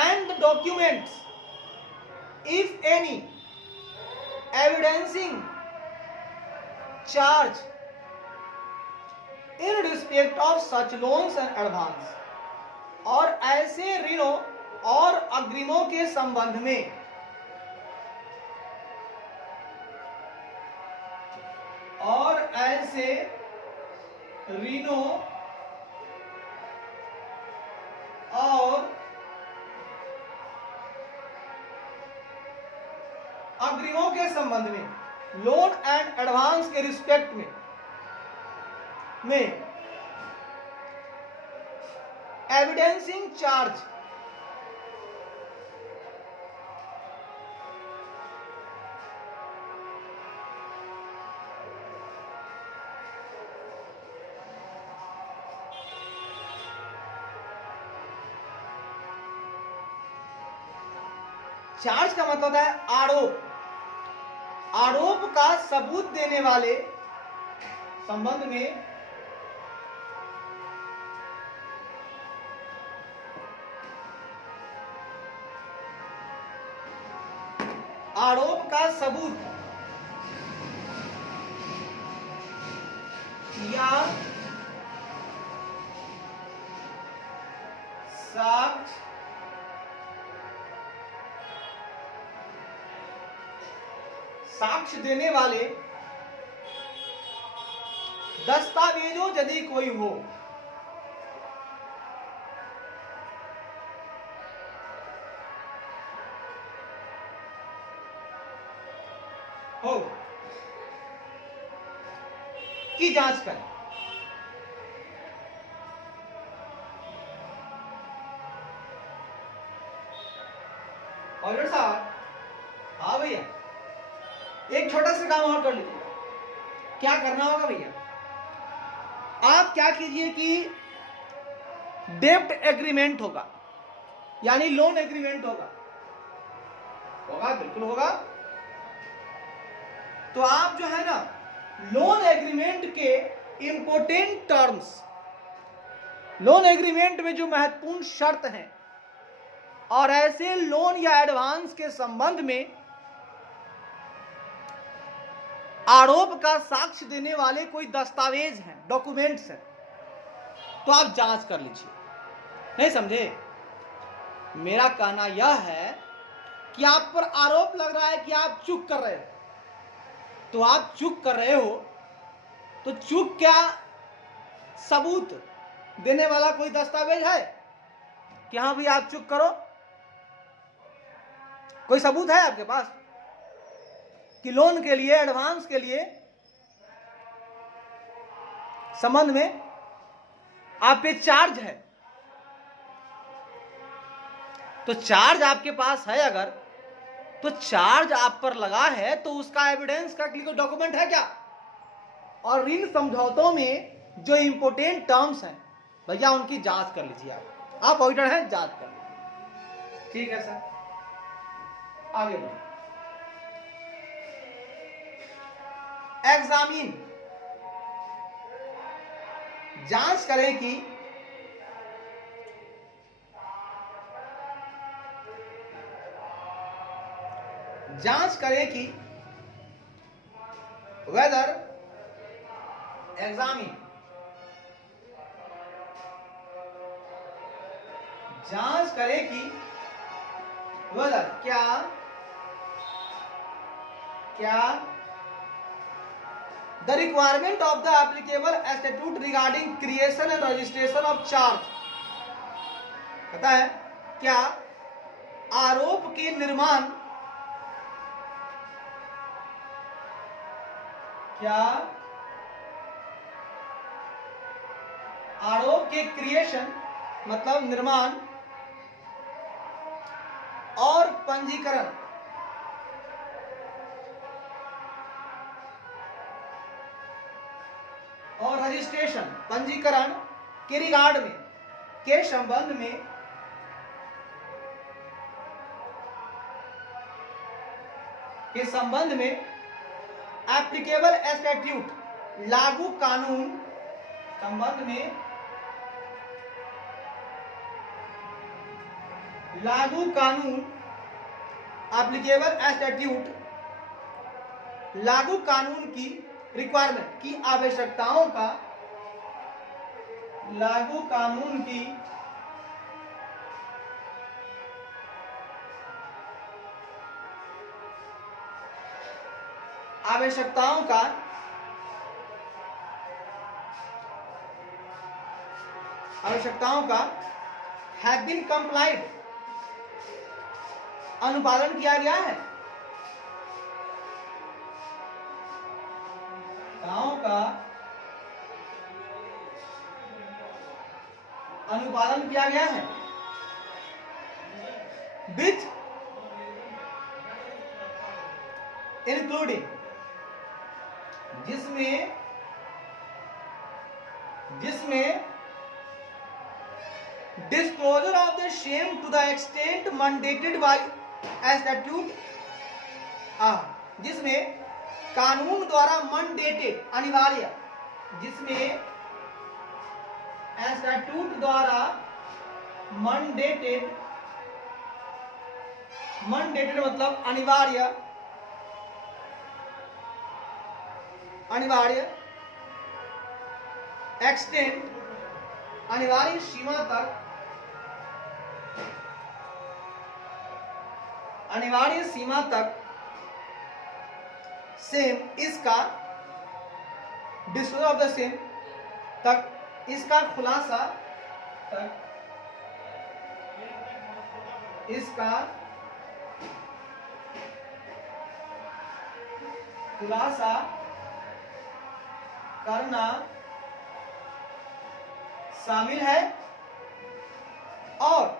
and the documents, if any, evidencing charge in respect of such loans and advance, और ऐसे ऋणों और अग्रिमों के संबंध में और ऐसे ऋणों और अग्रिमों के संबंध में, लोन एंड एडवांस के रिस्पेक्ट में एविडेंसिंग चार्ज चार्ज का मतलब है आरोप, आरोप का सबूत देने वाले संबंध में आरोप का सबूत या साक्ष्य साक्ष्य देने वाले दस्तावेजों यदि कोई हो, की जांच करें। और साहब, हाँ भैया, एक छोटा सा काम और कर लीजिए। क्या करना होगा भैया, आप क्या कीजिए कि डेब्ट एग्रीमेंट होगा, यानी लोन एग्रीमेंट होगा, होगा बिल्कुल होगा। तो आप जो है ना, लोन एग्रीमेंट के इंपोर्टेंट टर्म्स, लोन एग्रीमेंट में जो महत्वपूर्ण शर्त हैं और ऐसे लोन या एडवांस के संबंध में आरोप का साक्ष्य देने वाले कोई दस्तावेज हैं, डॉक्यूमेंट्स हैं, तो आप जांच कर लीजिए। नहीं समझे? मेरा कहना यह है कि आप पर आरोप लग रहा है कि आप चूक कर रहे हो, तो आप चूक कर रहे हो, तो चूक क्या सबूत देने वाला कोई दस्तावेज है कि हाँ भाई आप चूक करो? कोई सबूत है आपके पास कि लोन के लिए, एडवांस के लिए संबंध में आप पे चार्ज है? तो चार्ज आपके पास है, अगर तो चार्ज आप पर लगा है तो उसका एविडेंस का कोई डॉक्यूमेंट है क्या? और ऋण समझौतों में जो इंपोर्टेंट टर्म्स हैं भैया, उनकी जांच कर लीजिए। आप ऑडिटर हैं, जांच कर लीजिए। ठीक है सर, आगे बढ़ो। एग्जामिन, जांच करें कि वेदर एग्जामिन, जांच करें कि वेदर क्या the requirement of the applicable statute regarding creation and registration of charge, पता है क्या आरोप के निर्माण, क्या आरोप के क्रिएशन मतलब निर्माण और पंजीकरण और रजिस्ट्रेशन पंजीकरण के रिगार्ड में, के संबंध में एप्लीकेबल स्टैट्यूट लागू कानून संबंध में लागू कानून एप्लीकेबल स्टैट्यूट लागू कानून की रिक्वायरमेंट की आवश्यकताओं का लागू कानून की आवश्यकताओं का हैव बीन कंप्लाइड अनुपालन किया गया है, का अनुपालन किया गया है विथ इंक्लूडिंग जिसमें disclosure of the same to the extent mandated by statute, जिसमें कानून द्वारा mandated अनिवार्य, जिसमें स्टैट्यूट द्वारा mandated मतलब अनिवार्य एक्सटेंट अनिवार्य सीमा तक सेम इसका डिस्क्लोजर ऑफ द सेम तक इसका खुलासा करना शामिल है और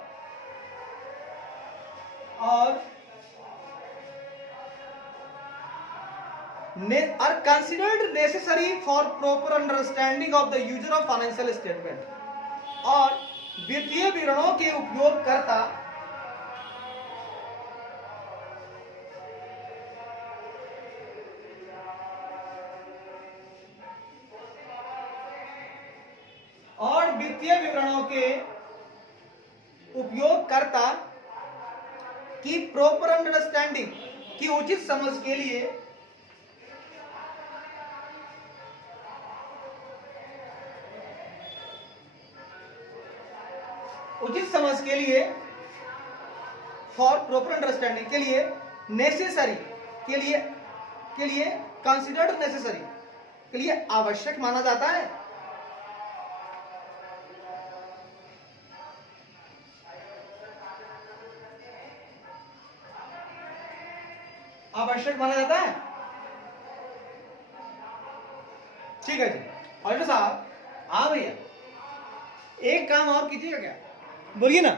are considered necessary for proper understanding of the user of financial statement, और वित्तीय विवरणों के उपयोगकर्ता की प्रॉपर अंडरस्टैंडिंग की उचित समझ के लिए फॉर प्रॉपर अंडरस्टैंडिंग के लिए नेसेसरी के लिए कंसिडर्ड नेसेसरी के लिए आवश्यक माना जाता है। आवश्यक माना जाता है, ठीक है जी। और साहब हाँ भैया एक काम और कीजिएगा, क्या बोलिए ना,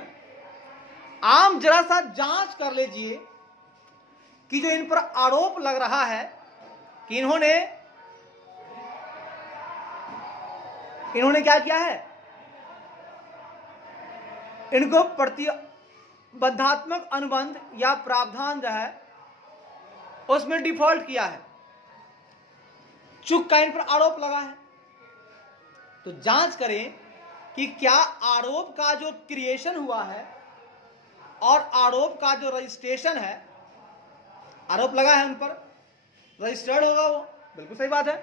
आप जरा सा जांच कर लीजिए कि जो इन पर आरोप लग रहा है कि इन्होंने क्या किया है, इनको प्रतिबद्धात्मक अनुबंध या प्रावधान जो है उसमें डिफॉल्ट किया है, चूक का इन पर आरोप लगा है। तो जांच करें कि क्या आरोप का जो क्रिएशन हुआ है और आरोप का जो रजिस्ट्रेशन है, आरोप लगा है उन पर, रजिस्टर्ड होगा वो, बिल्कुल सही बात है।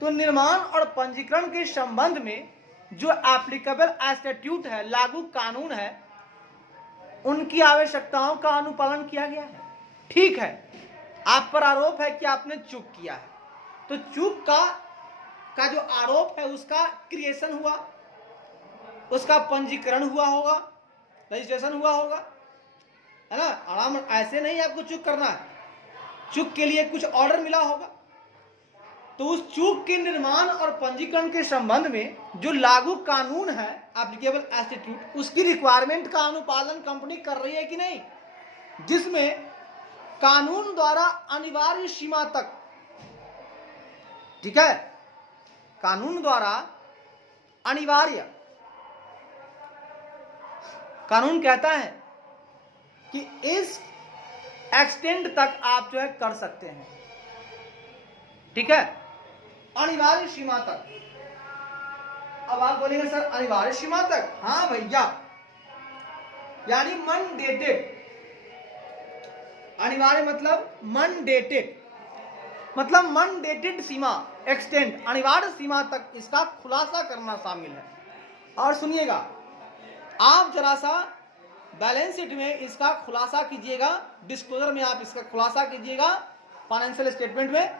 तो निर्माण और पंजीकरण के संबंध में जो एप्लीकेबल स्टैट्यूट है, लागू कानून है, उनकी आवश्यकताओं का अनुपालन किया गया है। ठीक है, आप पर आरोप है कि आपने चूक किया है, तो चूक का जो आरोप है उसका क्रिएशन हुआ, उसका पंजीकरण हुआ होगा, रजिस्ट्रेशन हुआ होगा, है ना। आराम ऐसे नहीं आपको चूक करना है, चूक के लिए कुछ ऑर्डर मिला होगा। तो उस चूक के निर्माण और पंजीकरण के संबंध में जो लागू कानून है एप्लीकेबल स्टैट्यूट, उसकी रिक्वायरमेंट का अनुपालन कंपनी कर रही है कि नहीं, जिसमें कानून द्वारा अनिवार्य सीमा तक, ठीक है, कानून द्वारा अनिवार्य, कानून कहता है कि इस एक्सटेंड तक आप जो है कर सकते हैं, ठीक है, अनिवार्य सीमा तक। अब आप बोलेंगे सर अनिवार्य सीमा तक, हाँ भैया, यानी मनडेटेड, अनिवार्य मतलब मनडेटेड, मतलब मनडेटेड सीमा, एक्सटेंड, अनिवार्य सीमा तक इसका खुलासा करना शामिल है। और सुनिएगा, आप जरा सा बैलेंस शीट में इसका खुलासा कीजिएगा, डिस्क्लोजर में आप इसका खुलासा कीजिएगा। फाइनेंशियल स्टेटमेंट में,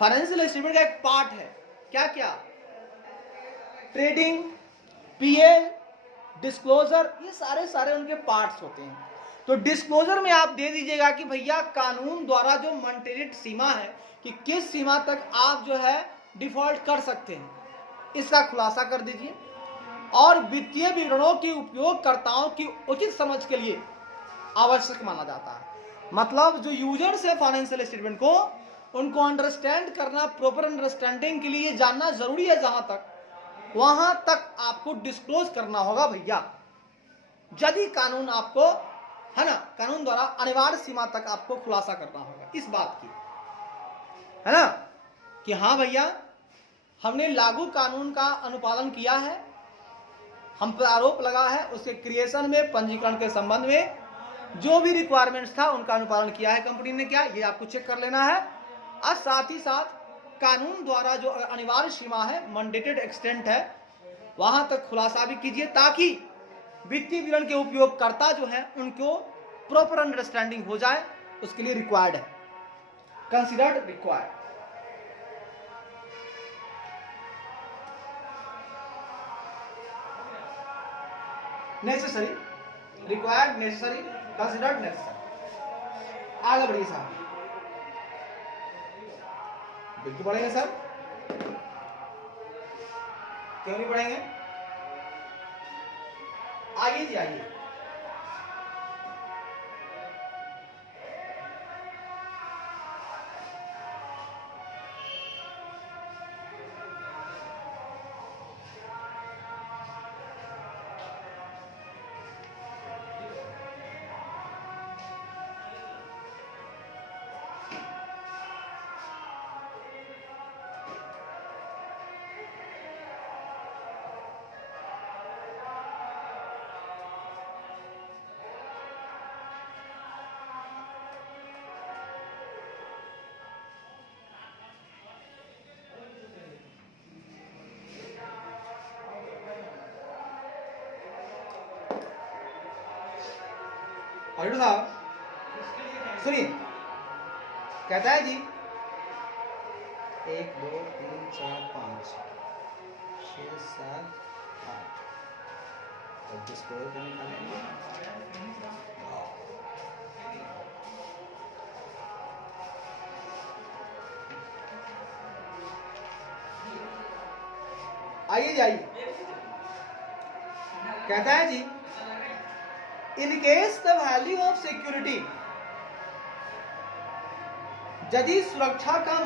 फाइनेंशियल स्टेटमेंट का एक पार्ट है, क्या क्या, ट्रेडिंग, पीएल, डिस्क्लोजर, ये सारे उनके पार्ट्स होते हैं। तो डिस्क्लोजर में आप दे दीजिएगा कि भैया कानून द्वारा जो मनडेटेड सीमा है कि किस सीमा तक आप जो है डिफॉल्ट कर सकते हैं, इसका खुलासा कर दीजिए। और वित्तीय विवरणों के उपयोगकर्ताओं की उचित समझ के लिए आवश्यक माना जाता है। मतलब जो यूजर्स है फाइनेंशियल स्टेटमेंट को, उनको अंडरस्टैंड करना, प्रॉपर अंडरस्टैंडिंग के लिए जानना जरूरी है, जहां तक वहां तक आपको डिस्क्लोज करना होगा भैया। यदि कानून आपको, है ना, कानून द्वारा अनिवार्य सीमा तक आपको खुलासा करना होगा इस बात की, है ना, कि हाँ भैया हमने लागू कानून का अनुपालन किया है, हम पर आरोप लगा है, उसके क्रिएशन में, पंजीकरण के संबंध में जो भी रिक्वायरमेंट्स था उनका अनुपालन किया है कंपनी ने, क्या, ये आपको चेक कर लेना है। और साथ ही साथ कानून द्वारा जो अनिवार्य सीमा है, मंडेटेड एक्सटेंट है, वहां तक खुलासा भी कीजिए, ताकि वित्तीय विवरण के उपयोगकर्ता जो है उनको प्रॉपर अंडरस्टैंडिंग हो जाए। उसके लिए रिक्वायर्ड है, considered required. Necessary, required, necessary, considered, necessary. आगे बढ़िए साहब, बिल्कुल पढ़ेंगे सर, क्यों नहीं पढ़ेंगे, आइए जी आइए। अरे साहब सुनिए, कहता है जी 1 2 3 4 5 6 7 8, अब डिस्क्लोज करने का है। आइए जाइए, कहता है जी in case the value of security, यदि सुरक्षा का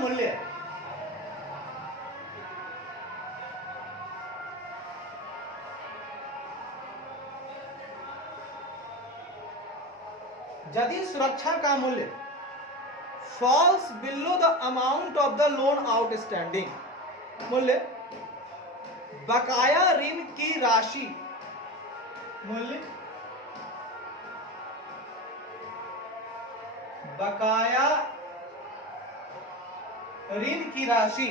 मूल्य falls below the amount of the loan outstanding, मूल्य बकाया ऋण की राशि, मूल्य बकाया ऋण की राशि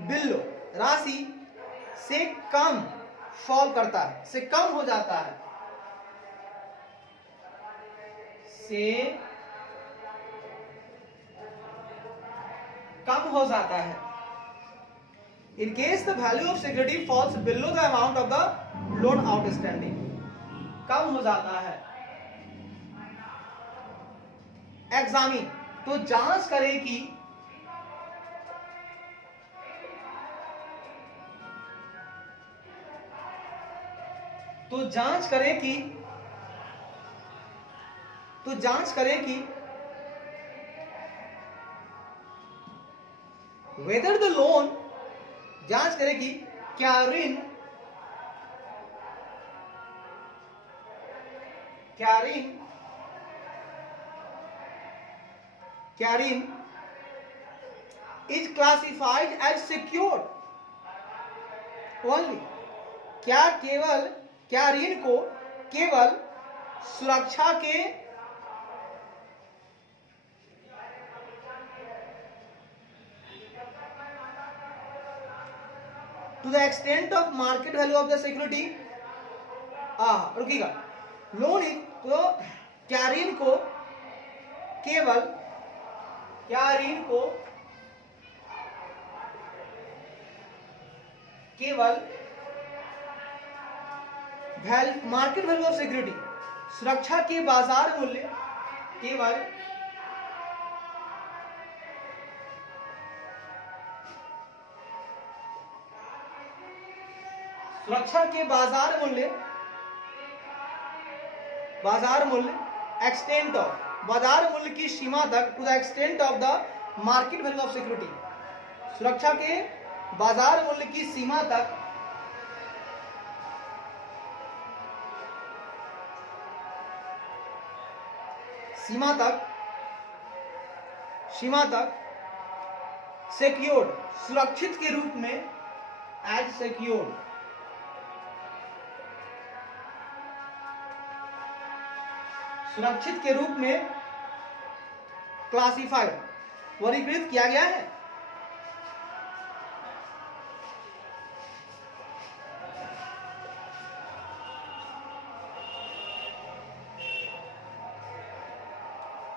बिलो, राशि से कम फॉल करता है, से कम हो जाता है, से कम हो जाता है। In case the value of security falls below the amount of the loan outstanding, कम हो जाता है। एग्जामिन, तो जांच करें कि तो जांच करें कि whether the loan, जांच करें कि क्या ऋण is classified as secured only, क्या ऋण को केवल सुरक्षा के to the extent of market value of the security, रुकिएगा, लोन तो क्या ऋण को केवल मार्केट वैल्यू ऑफ सिक्योरिटी, सुरक्षा के बाजार मूल्य, केवल सुरक्षा के बाजार मूल्य एक्सटेंट ऑफ, बाजार मूल्य की सीमा तक, to the extent of the market value of security, सुरक्षा के बाजार मूल्य की सीमा तक सिक्योर्ड, सुरक्षित के रूप में, एज सिक्योर्ड, सुरक्षित के रूप में क्लासिफाइड, वर्गीकृत किया गया है।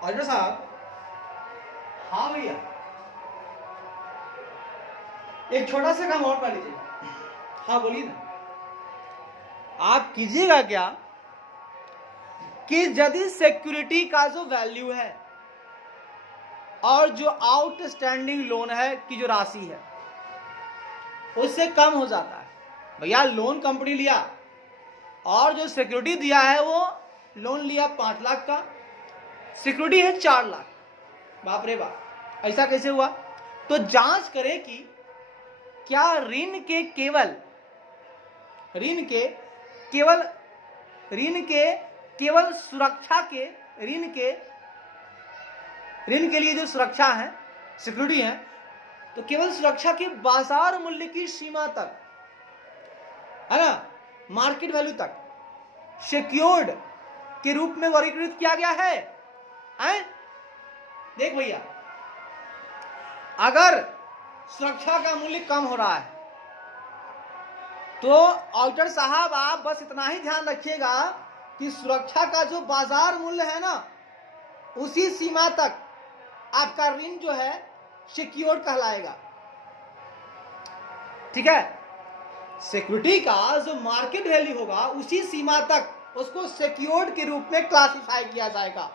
ऑडिटर साहब, हाँ भैया, एक छोटा सा काम और कर लीजिए। हाँ बोलिए ना। आप कीजिएगा क्या कि यदि सिक्योरिटी का जो वैल्यू है और जो आउटस्टैंडिंग लोन है की जो राशि है उससे कम हो जाता है, भैया लोन कंपनी लिया और जो सिक्योरिटी दिया है वो लोन लिया 5 लाख का, सिक्योरिटी है 4 लाख, बाप रे बाप, ऐसा कैसे हुआ? तो जांच करें कि क्या ऋण के केवल सुरक्षा के, ऋण के लिए जो सुरक्षा है, सिक्योरिटी है, तो केवल सुरक्षा के बाजार मूल्य की सीमा तक, है ना, मार्केट वैल्यू तक सिक्योर्ड के रूप में वर्गीकृत किया गया है। देख भैया, अगर सुरक्षा का मूल्य कम हो रहा है तो ऑडिटर साहब आप बस इतना ही ध्यान रखिएगा कि सुरक्षा का जो बाजार मूल्य है ना उसी सीमा तक आपका ऋण जो है सिक्योर्ड कहलाएगा। ठीक है, सिक्योरिटी का जो मार्केट वैल्यू होगा उसी सीमा तक उसको सिक्योर्ड के रूप में क्लासिफाई किया जाएगा।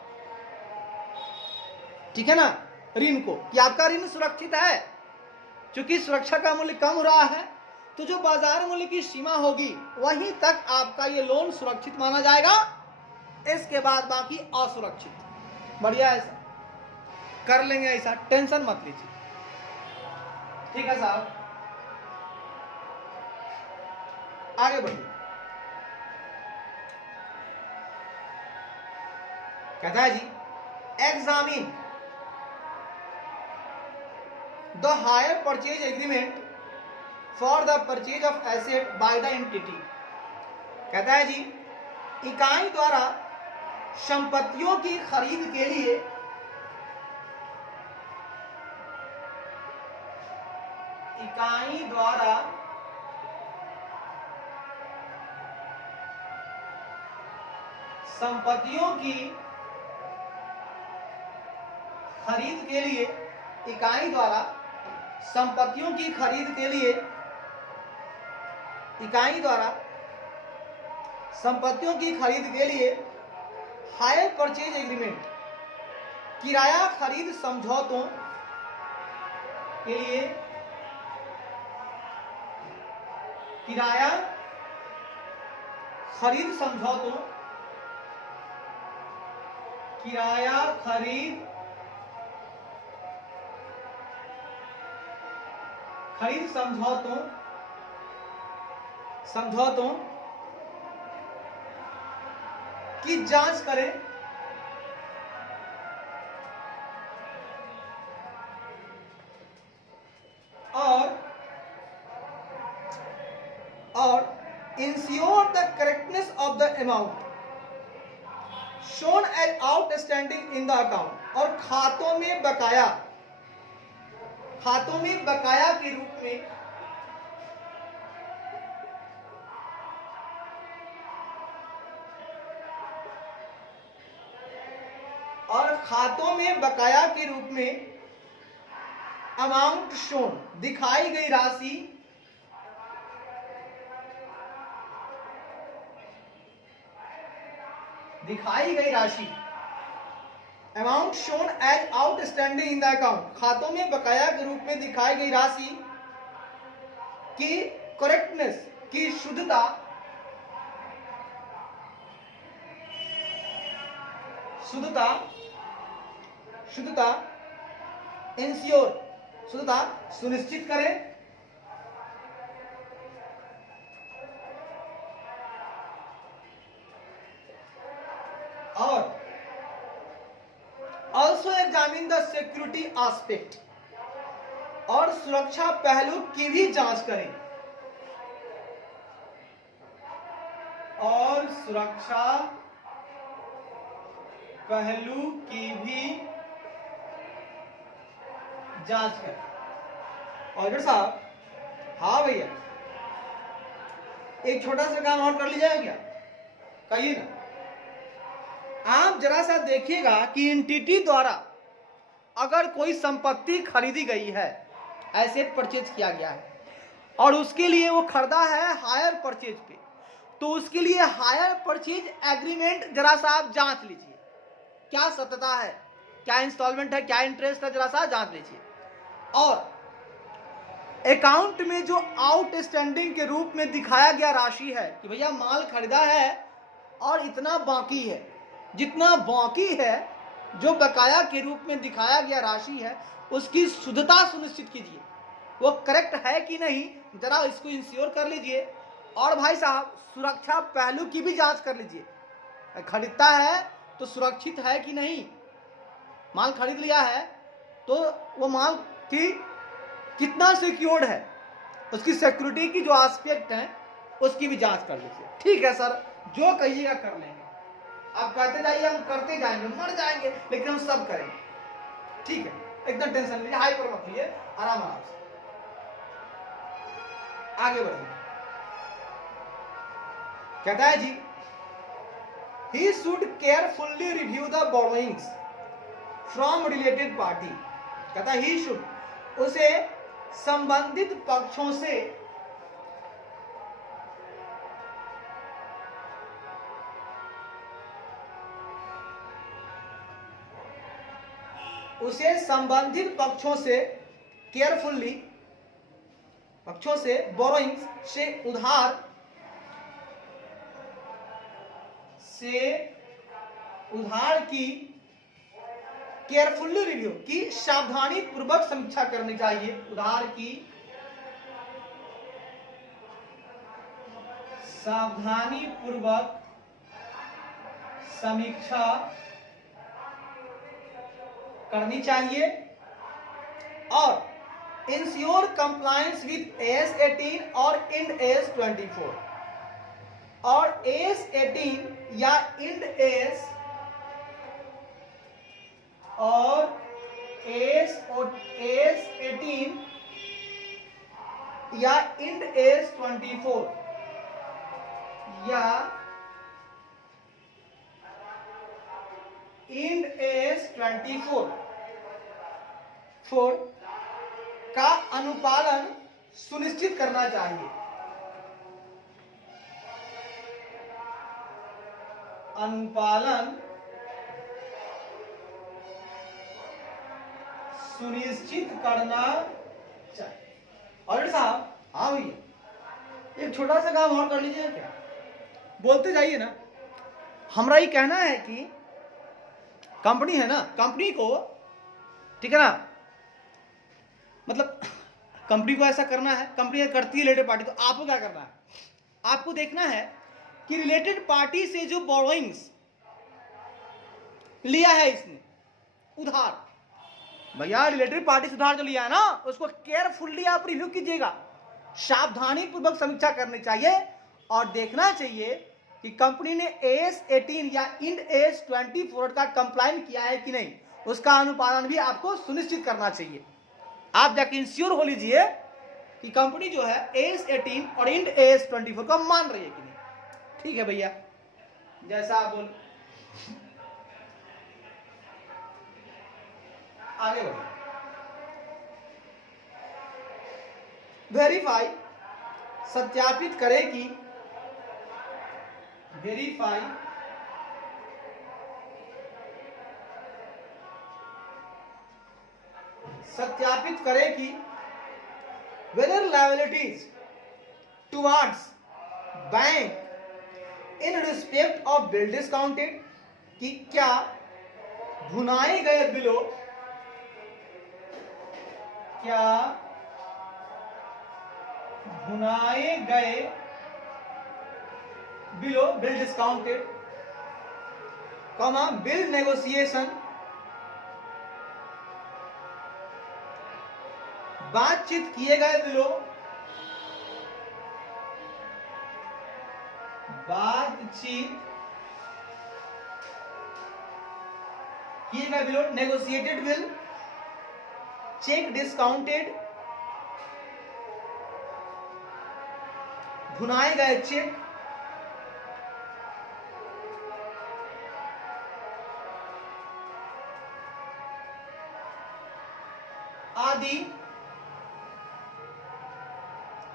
ठीक है ना, ऋण को कि आपका ऋण सुरक्षित है, क्योंकि सुरक्षा का मूल्य कम हो रहा है तो जो बाजार मूल्य की सीमा होगी वहीं तक आपका ये लोन सुरक्षित माना जाएगा, इसके बाद बाकी असुरक्षित। बढ़िया है, कर लेंगे ऐसा, टेंशन मत लीजिए। ठीक है साहब, आगे बढ़िए। कहता है जी, examine the hire purchase agreement for the purchase of asset by the entity। कहता है जी, इकाई द्वारा संपत्तियों की खरीद के लिए इकाई द्वारा संपत्तियों की खरीद के लिए हायर परचेज एग्रीमेंट, किराया खरीद समझौतों के लिए किराया खरीद समझौतों की जांच करें और ensure the correctness of the amount shown as outstanding in the account, और खातों में बकाया के रूप में अमाउंट शोन दिखाई गई राशि amount shown as outstanding in the account, खातों में बकाया के रूप में दिखाई गई राशि की करेक्टनेस की शुद्धता सुनिश्चित करें और also examine the security aspect, और सुरक्षा पहलू की भी जांच करें, और सुरक्षा पहलू की भी जांच करें। ऑडिटर साहब, हाँ भैया, एक छोटा सा काम और कर लीजिएगा क्या? कहिए ना। आप जरा सा देखिएगा कि एंटिटी द्वारा अगर कोई संपत्ति खरीदी गई है, एसेट परचेज किया गया है, और उसके लिए वो खरीदा है हायर परचेज पे, तो उसके लिए हायर परचेज एग्रीमेंट जरा सा आप जांच लीजिए, क्या सत्यता है, क्या इंस्टॉलमेंट है, क्या इंटरेस्ट है, जरा सा जांच लीजिए। और अकाउंट में जो आउटस्टैंडिंग के रूप में दिखाया गया राशि है कि भैया माल खरीदा है और इतना बाकी है, जितना बाकी है, जो बकाया के रूप में दिखाया गया राशि है, उसकी शुद्धता सुनिश्चित कीजिए, वो करेक्ट है कि नहीं, जरा इसको इंश्योर कर लीजिए। और भाई साहब, सुरक्षा पहलू की भी जांच कर लीजिए, खरीदता है तो सुरक्षित है कि नहीं, माल खरीद लिया है तो वो माल की कितना सिक्योर्ड है, उसकी सिक्योरिटी की जो एस्पेक्ट है उसकी भी जांच कर लीजिए। ठीक है सर, जो कहिएगा कर लेंगे, आप कहते जाइए, हम करते जाएंगे, मर जाएंगे, लेकिन हम सब करेंगे। ठीक है, एकदम टेंशन लीजिए, हाइपर मत लीजिए, आराम से आगे बढ़िए। कहता है जी, he should carefully review the borrowings from related party। कहता है he should, उसे संबंधित पक्षों से केयरफुल्ली बोरोइंग्स से उधार की केयरफुल्ली रिव्यू की सावधानी पूर्वक समीक्षा करनी चाहिए, उधार की सावधानी पूर्वक समीक्षा करनी चाहिए। और इंश्योर कंप्लायंस विद AS 18 और इंड AS 24, और AS 18 या इंड AS और AS 18 या इंड AS 24 या इंड AS 24 का अनुपालन सुनिश्चित करना चाहिए। अनुपालन सुनिश्चित करना चाहिए। और साहब, हाँ भैया, एक छोटा सा काम और कर लीजिए क्या? बोलते जाइए ना। हमारा ये कहना है कि कंपनी है ना, कंपनी को, ठीक है ना, मतलब कंपनी को ऐसा करना है, कंपनी करती है रिलेटेड पार्टी, तो आपको क्या करना है, आपको देखना है कि रिलेटेड पार्टी से जो बोरोइंग्स लिया है इसने उधार, भैया रिलेटेड पार्टी से उधार जो लिया है ना उसको केयरफुल्ली आप रिव्यू कीजिएगा, सावधानी पूर्वक समीक्षा करनी चाहिए और देखना चाहिए कि कंपनी ने AS18 या इंड AS24 का कंप्लाइन किया है कि नहीं, उसका अनुपालन भी आपको सुनिश्चित करना चाहिए। आप जाके इंश्योर हो लीजिए कि कंपनी जो है AS18 और इंड AS24 का मान रही है कि नहीं। ठीक है भैया, जैसा आप बोल, आगे बढ़िए। वेरीफाई, सत्यापित करे कि, वेरीफाई सत्यापित करे कि whether liabilities towards bank in respect of bill discounted, कि क्या भुनाए गए बिलों, क्या भुनाए गए बिलों, bill discounted, comma bill negotiation, बातचीत किए गए बिलों, बातचीत किए गए बिलों, नेगोशिएटेड बिल, चेक डिस्काउंटेड, भुनाए गए चेक, आदि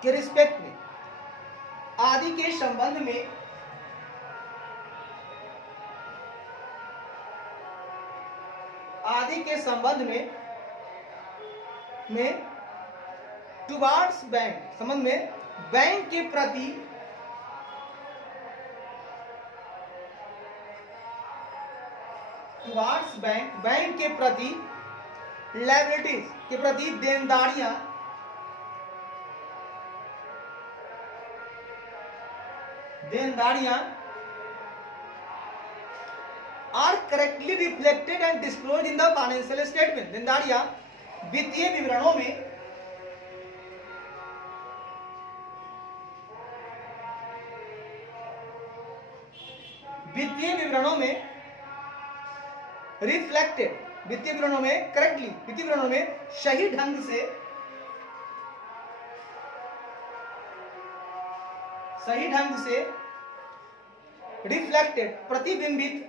के रिस्पेक्ट में, आदि के संबंध में, आदि के संबंध में टुवार्ड्स बैंक, संबंध में बैंक के प्रति, टुवार्ड्स बैंक, बैंक के प्रति, लायबिलिटीज के प्रति देनदारियां, देनदारियां are correctly reflected and disclose in the financial statement, देनदारियां वित्तीय विवरणों में, वित्तीय विवरणों में रिफ्लेक्टेड, वित्तीय विवरणों में करेक्टली, वित्तीय विवरणों में सही ढंग से, सही ढंग से रिफ्लेक्टेड, प्रतिबिंबित,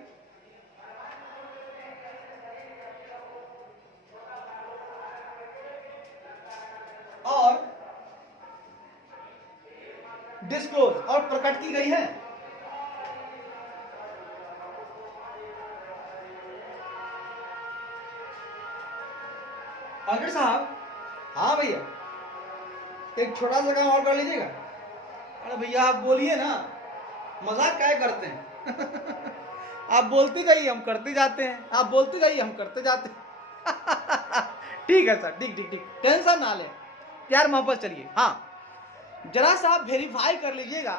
और डिस्क्लोज और प्रकट की गई है। अगर साहब, हाँ भैया एक छोटा सा काम और कर लीजिएगा। अरे भैया आप बोलिए ना, मजाक क्या करते हैं आप बोलते जाइए हम करते जाते हैं, आप बोलते जाइए हम करते जाते हैं ठीक है सर, ठीक ठीक ठीक, टेंशन ना ले, प्यार मोहब्बत चलिए। हाँ जरा सा आप वेरीफाई कर लीजिएगा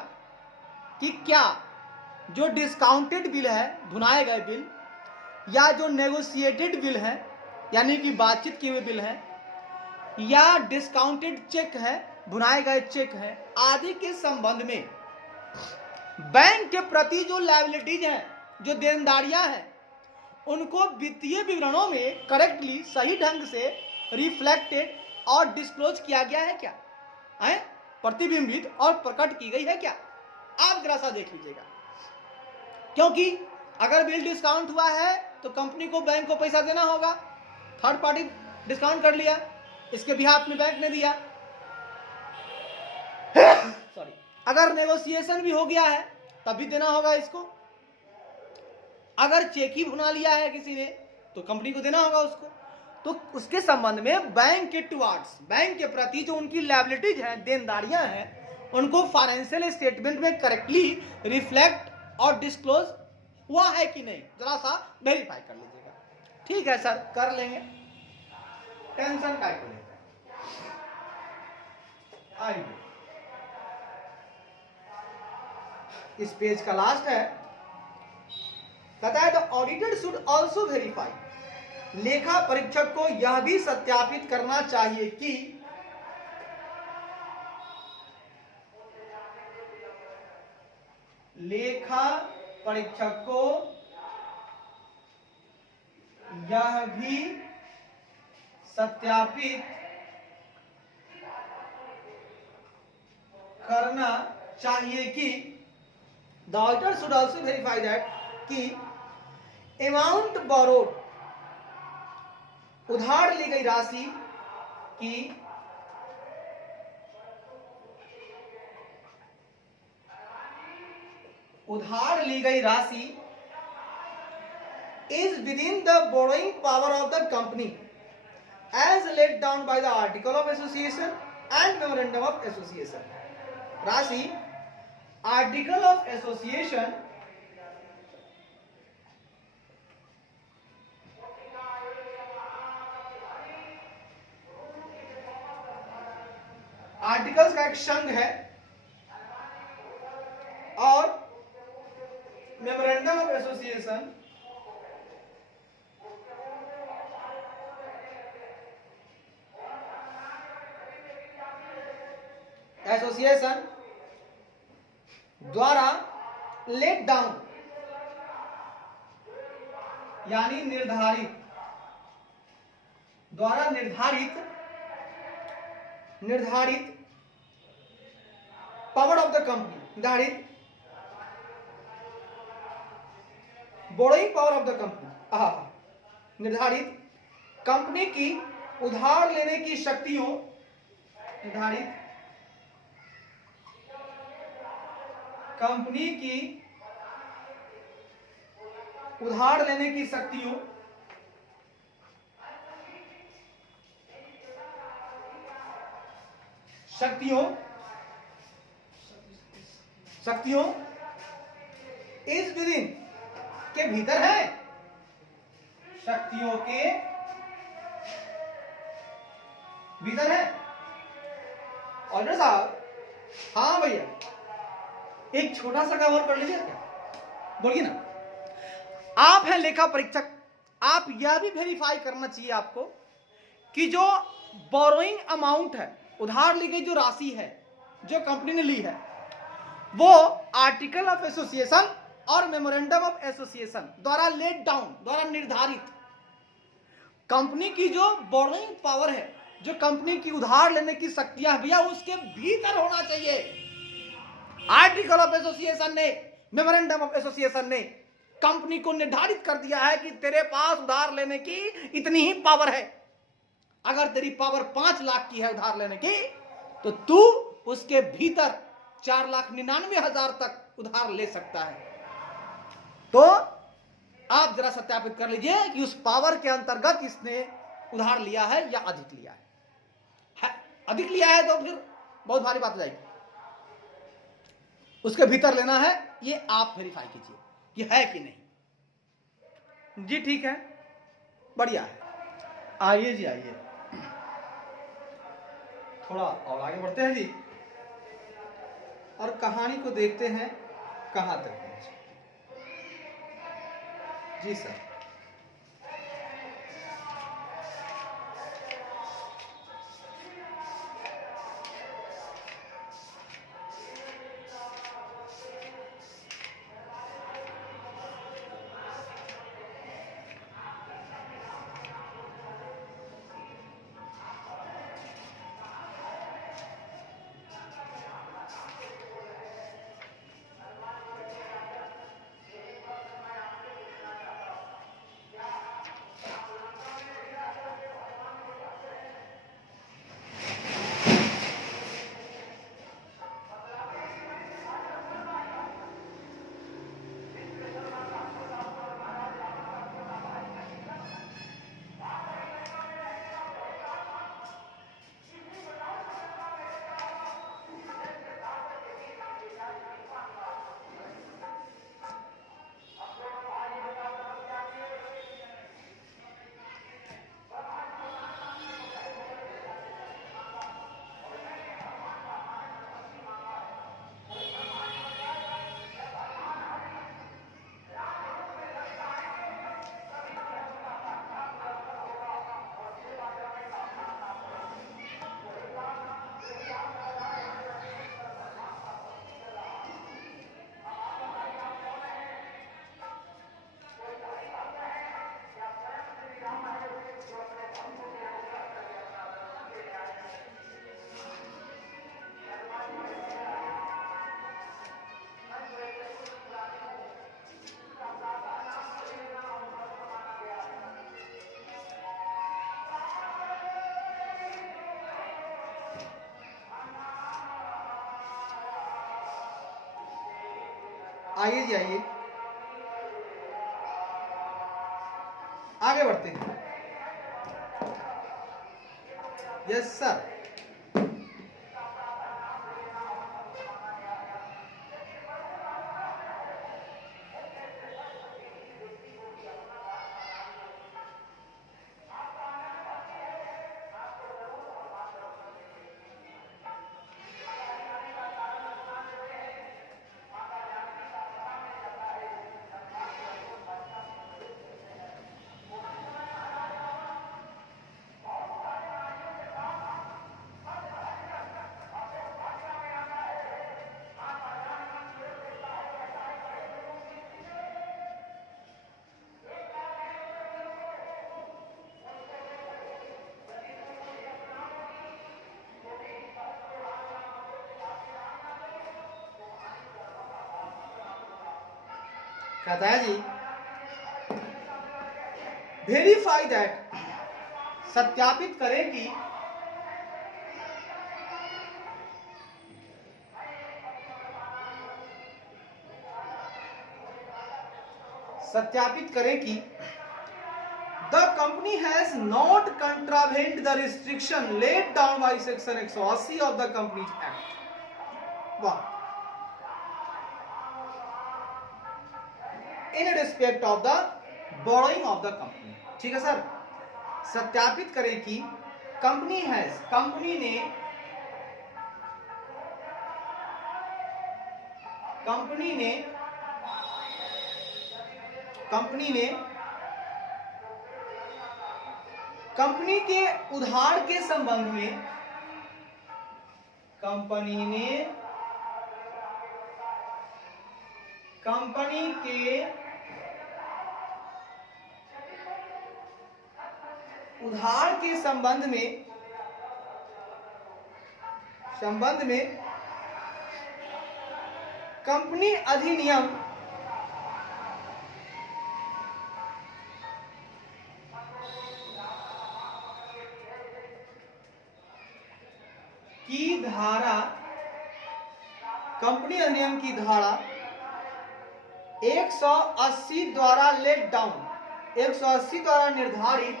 कि क्या जो डिस्काउंटेड बिल है, भुनाए गए बिल, या जो नेगोशिएटेड बिल है यानी कि बातचीत किए हुए बिल है, या डिस्काउंटेड चेक है, भुनाए गए चेक है, आदि के संबंध में बैंक के प्रति जो लायबिलिटीज हैं, जो देनदारियां हैं, उनको वित्तीय विवरणों में करेक्टली, सही ढंग से रिफ्लेक्टेड और डिस्क्लोज किया गया है क्या, है प्रतिबिंबित और प्रकट की गई है क्या, आप जरा सा देख लीजिएगा। क्योंकि अगर बिल डिस्काउंट हुआ है तो कंपनी को, बैंक को पैसा देना होगा, थर्ड पार्टी डिस्काउंट कर लिया, इसके बिहाफ में बैंक ने दिया सॉरी, अगर नेगोशिएशन भी हो गया है तब भी देना होगा इसको, अगर चेक ही भुना लिया है किसी ने तो कंपनी को देना होगा उसको। तो उसके संबंध में बैंक के टुवार्ड्स, बैंक के प्रति जो उनकी लायबिलिटीज हैं, देनदारियां हैं, उनको फाइनेंशियल स्टेटमेंट में करेक्टली रिफ्लेक्ट और डिस्क्लोज हुआ है कि नहीं, जरा सा वेरीफाई कर लीजिएगा। ठीक है सर, कर लेंगे, टेंशन काय को लेते हैं। आइए, इस पेज का लास्ट है, कहता है the auditor should also verify, लेखा परीक्षक को यह भी सत्यापित करना चाहिए कि लेखा परीक्षक को यह भी सत्यापित करना चाहिए कि the auditor should also verify that कि अमाउंट बोरोड, उधार ली गई राशि की is within the borrowing power of the company as laid down by the article of association and memorandum of association. राशि आर्टिकल ऑफ एसोसिएशन आर्टिकल्स का एक संघ है और मेमोरेंडम ऑफ एसोसिएशन द्वारा लेट डाउन यानी निर्धारित power of the company, borrowing power of the company, निर्धारित कंपनी की उधार लेने की शक्तियों, कंपनी की उधार लेने की शक्तियों इस विदिन के भीतर है, शक्तियों के भीतर है। ऑर्डर साहब, हाँ भैया, एक छोटा सा काम और कर लीजिए क्या, बोलिए ना। आप हैं लेखा परीक्षक, आप यह भी वेरीफाई करना चाहिए आपको कि जो बोरोइंग अमाउंट है, उधार ली गई जो राशि है जो कंपनी ने ली है, वो आर्टिकल ऑफ एसोसिएशन और मेमोरेंडम ऑफ एसोसिएशन द्वारा लेट डाउन, द्वारा निर्धारित कंपनी की जो बोरोइंग पावर है, जो कंपनी की उधार लेने की शक्तियां भैया, उसके भीतर होना चाहिए। आर्टिकल ऑफ एसोसिएशन ने, मेमोरेंडम ऑफ एसोसिएशन ने कंपनी को निर्धारित कर दिया है कि तेरे पास उधार लेने की इतनी ही पावर है। अगर तेरी पावर 5 लाख की है उधार लेने की, तो तू उसके भीतर 4,99,000 तक उधार ले सकता है। तो आप जरा सत्यापित कर लीजिए कि उस पावर के अंतर्गत इसने उधार लिया है या अधिक लिया है। अधिक लिया है तो फिर बहुत भारी बात हो जाएगी। उसके भीतर लेना है, ये आप वेरीफाई कीजिए ये है कि नहीं। जी ठीक है, बढ़िया है। आइए जी, आइए थोड़ा और आगे बढ़ते हैं जी, और कहानी को देखते हैं कहां तक पहुंचे। जी सर। आइए जी आइए, आगे बढ़ते हैं। Yes sir. कहता है जी वेरीफाई दैट, सत्यापित करें कि the company has not contravene the restriction laid down by section 180 of the companies Act. वाह। In respect of the borrowing of the company. ठीक है सर। सत्यापित करें कि कंपनी हैज, कंपनी ने कंपनी के उधार के संबंध में, कंपनी के उधार के संबंध में कंपनी अधिनियम की धारा, कंपनी अधिनियम की धारा 180 द्वारा लेट डाउन, 180 द्वारा निर्धारित,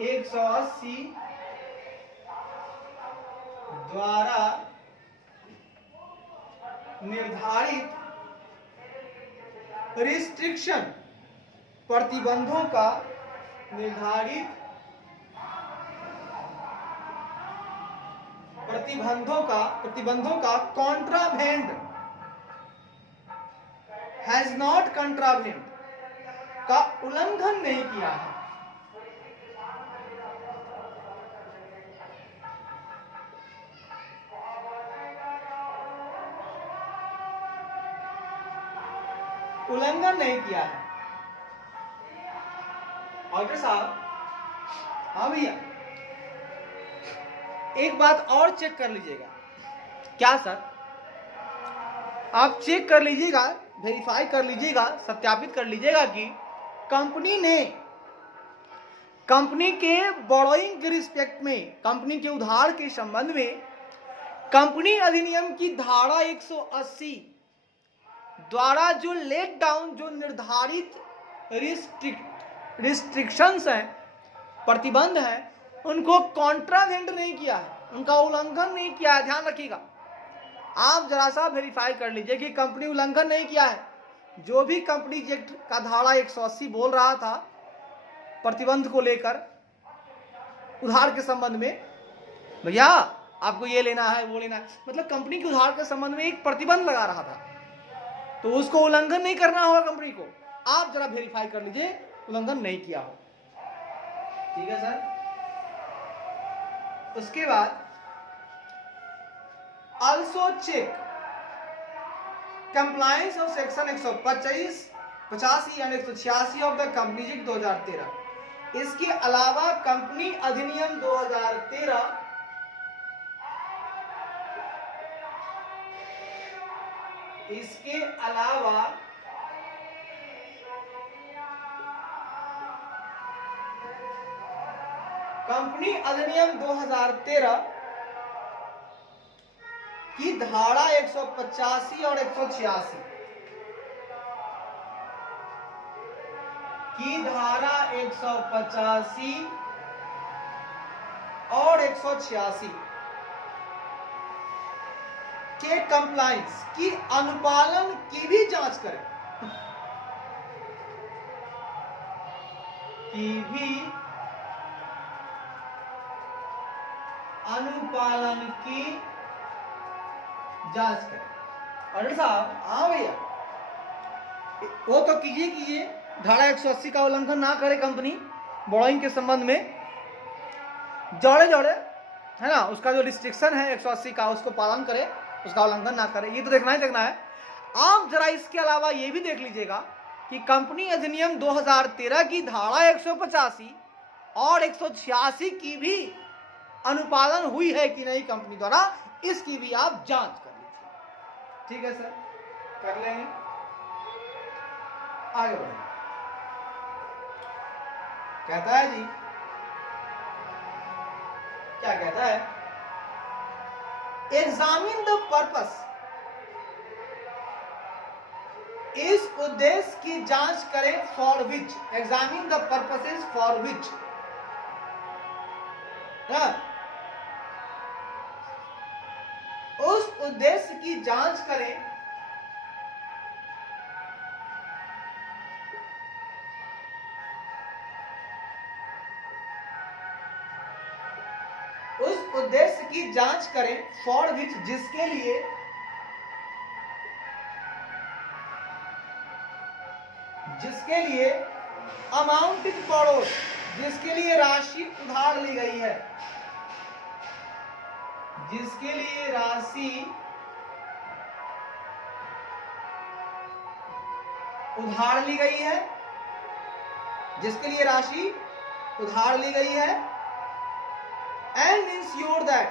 180 द्वारा निर्धारित रिस्ट्रिक्शन, प्रतिबंधों का, निर्धारित प्रतिबंधों का कॉन्ट्रावेंट, हैज नॉट कंट्रावेंट का उल्लंघन नहीं किया है। उल्लंघन नहीं किया है। डॉक्टर साहब, हाँ भैया, एक बात और चेक कर लीजिएगा। क्या सर? आप चेक कर लीजिएगा, वेरीफाई कर लीजिएगा, सत्यापित कर लीजिएगा कि कंपनी के बोरोइंग के रिस्पेक्ट में, कंपनी के उधार के संबंध में कंपनी अधिनियम की धारा 180 द्वारा जो लेट डाउन, जो निर्धारित रिस्ट्रिक्शंस हैं, प्रतिबंध हैं, उनको कॉन्ट्रावेंट नहीं किया है, उनका उल्लंघन नहीं किया है। ध्यान रखिएगा, आप जरा सा वेरीफाई कर लीजिए कि कंपनी उल्लंघन नहीं किया है। जो भी कंपनी एक्ट का धारा 180 बोल रहा था प्रतिबंध को लेकर, उधार के संबंध में, भैया आपको ये लेना है, वो लेना है, मतलब कंपनी के उधार के संबंध में एक प्रतिबंध लगा रहा था, तो उसको उल्लंघन नहीं करना होगा कंपनी को। आप जरा वेरीफाई कर लीजिए उल्लंघन नहीं किया हो। ठीक है सर। उसके बाद also check compliance of section 185 and 186 of the companies act 2013। इसके अलावा कंपनी अधिनियम 2013 कंपनी अधिनियम 2013 की धारा 185 और 186 की धारा 185 और 186 के कंप्लायंस की अनुपालन की भी जांच करें, की भी अनुपालन की जांच करें। और साहब हाँ भैया, वो तो कीजिए धारा 180 का उल्लंघन ना करे कंपनी बोरोइंग के संबंध में, जोड़े है ना, उसका जो रिस्ट्रिक्शन है 180 का उसको पालन करे, उसका उल्लंघन ना करे, ये तो देखना है। आप जरा इसके अलावा ये भी देख लीजिएगा कि कंपनी अधिनियम 2013 की धारा 185 और 186 की भी अनुपालन हुई है कि नहीं कंपनी द्वारा, इसकी भी आप जांच कर लीजिए। ठीक है सर, कर लेंगे, आगे बढ़ेंगे। कहता है जी, क्या कहता है, एग्जामिन द पर्पस, इस उद्देश्य की जांच करें, for which, examine the purposes for which, उस उद्देश्य की जांच करें उद्देश्य की जांच करें, फॉर विच, जिसके लिए अमाउंट इज बोरोड, जिसके लिए राशि उधार ली गई है, जिसके लिए राशि उधार ली गई है, जिसके लिए राशि उधार ली गई है, एंड इंश्योर दैट,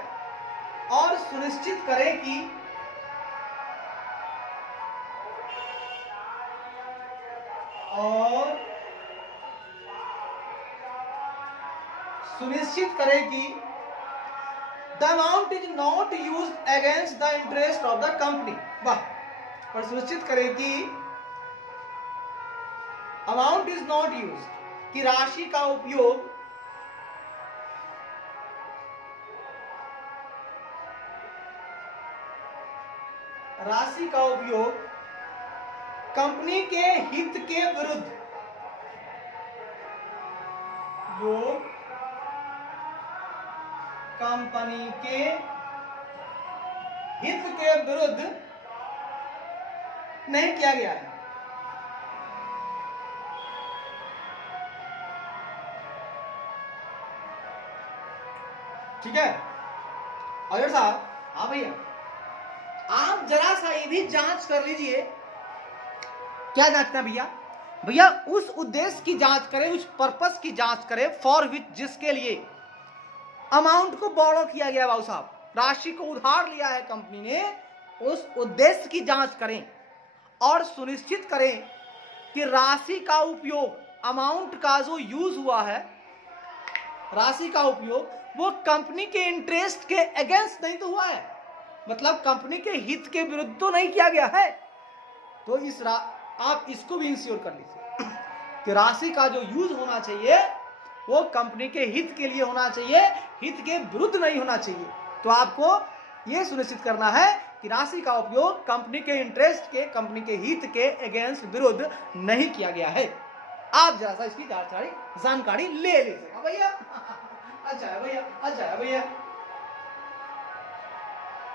और सुनिश्चित करें कि the amount is not use against the interest of the company. वाह। और सुनिश्चित करें कि अमाउंट इज नॉट यूज, कि राशि का उपयोग कंपनी के हित के विरुद्ध, कंपनी के हित के विरुद्ध नहीं किया गया है। ठीक है अजय साहब, हाँ भैया, आप जरा सा ये भी जांच कर लीजिए। क्या जांचना भैया, उस उद्देश्य की जांच करें, उस पर्पस की जांच करें, फॉर विच, जिसके लिए अमाउंट को बोरो किया गया, बाबू साहब, राशि को उधार लिया है कंपनी ने, उस उद्देश्य की जांच करें और सुनिश्चित करें कि राशि का उपयोग, अमाउंट का जो यूज हुआ है, राशि का उपयोग वो कंपनी के इंटरेस्ट के अगेंस्ट नहीं तो हुआ है, मतलब कंपनी के हित के विरुद्ध तो नहीं किया गया है। तो आप इसको भी इंश्योर कर लीजिए कि राशि का जो यूज होना चाहिए वो कंपनी के हित के लिए होना चाहिए, हित के विरुद्ध नहीं होना चाहिए। तो आपको यह सुनिश्चित करना है कि राशि का उपयोग कंपनी के इंटरेस्ट के, कंपनी के हित के अगेंस्ट, विरुद्ध नहीं किया गया है। आप जरा सा इसकी जानकारी ले लीजिएगा भैया। अच्छा है भैया, अच्छा है भैया,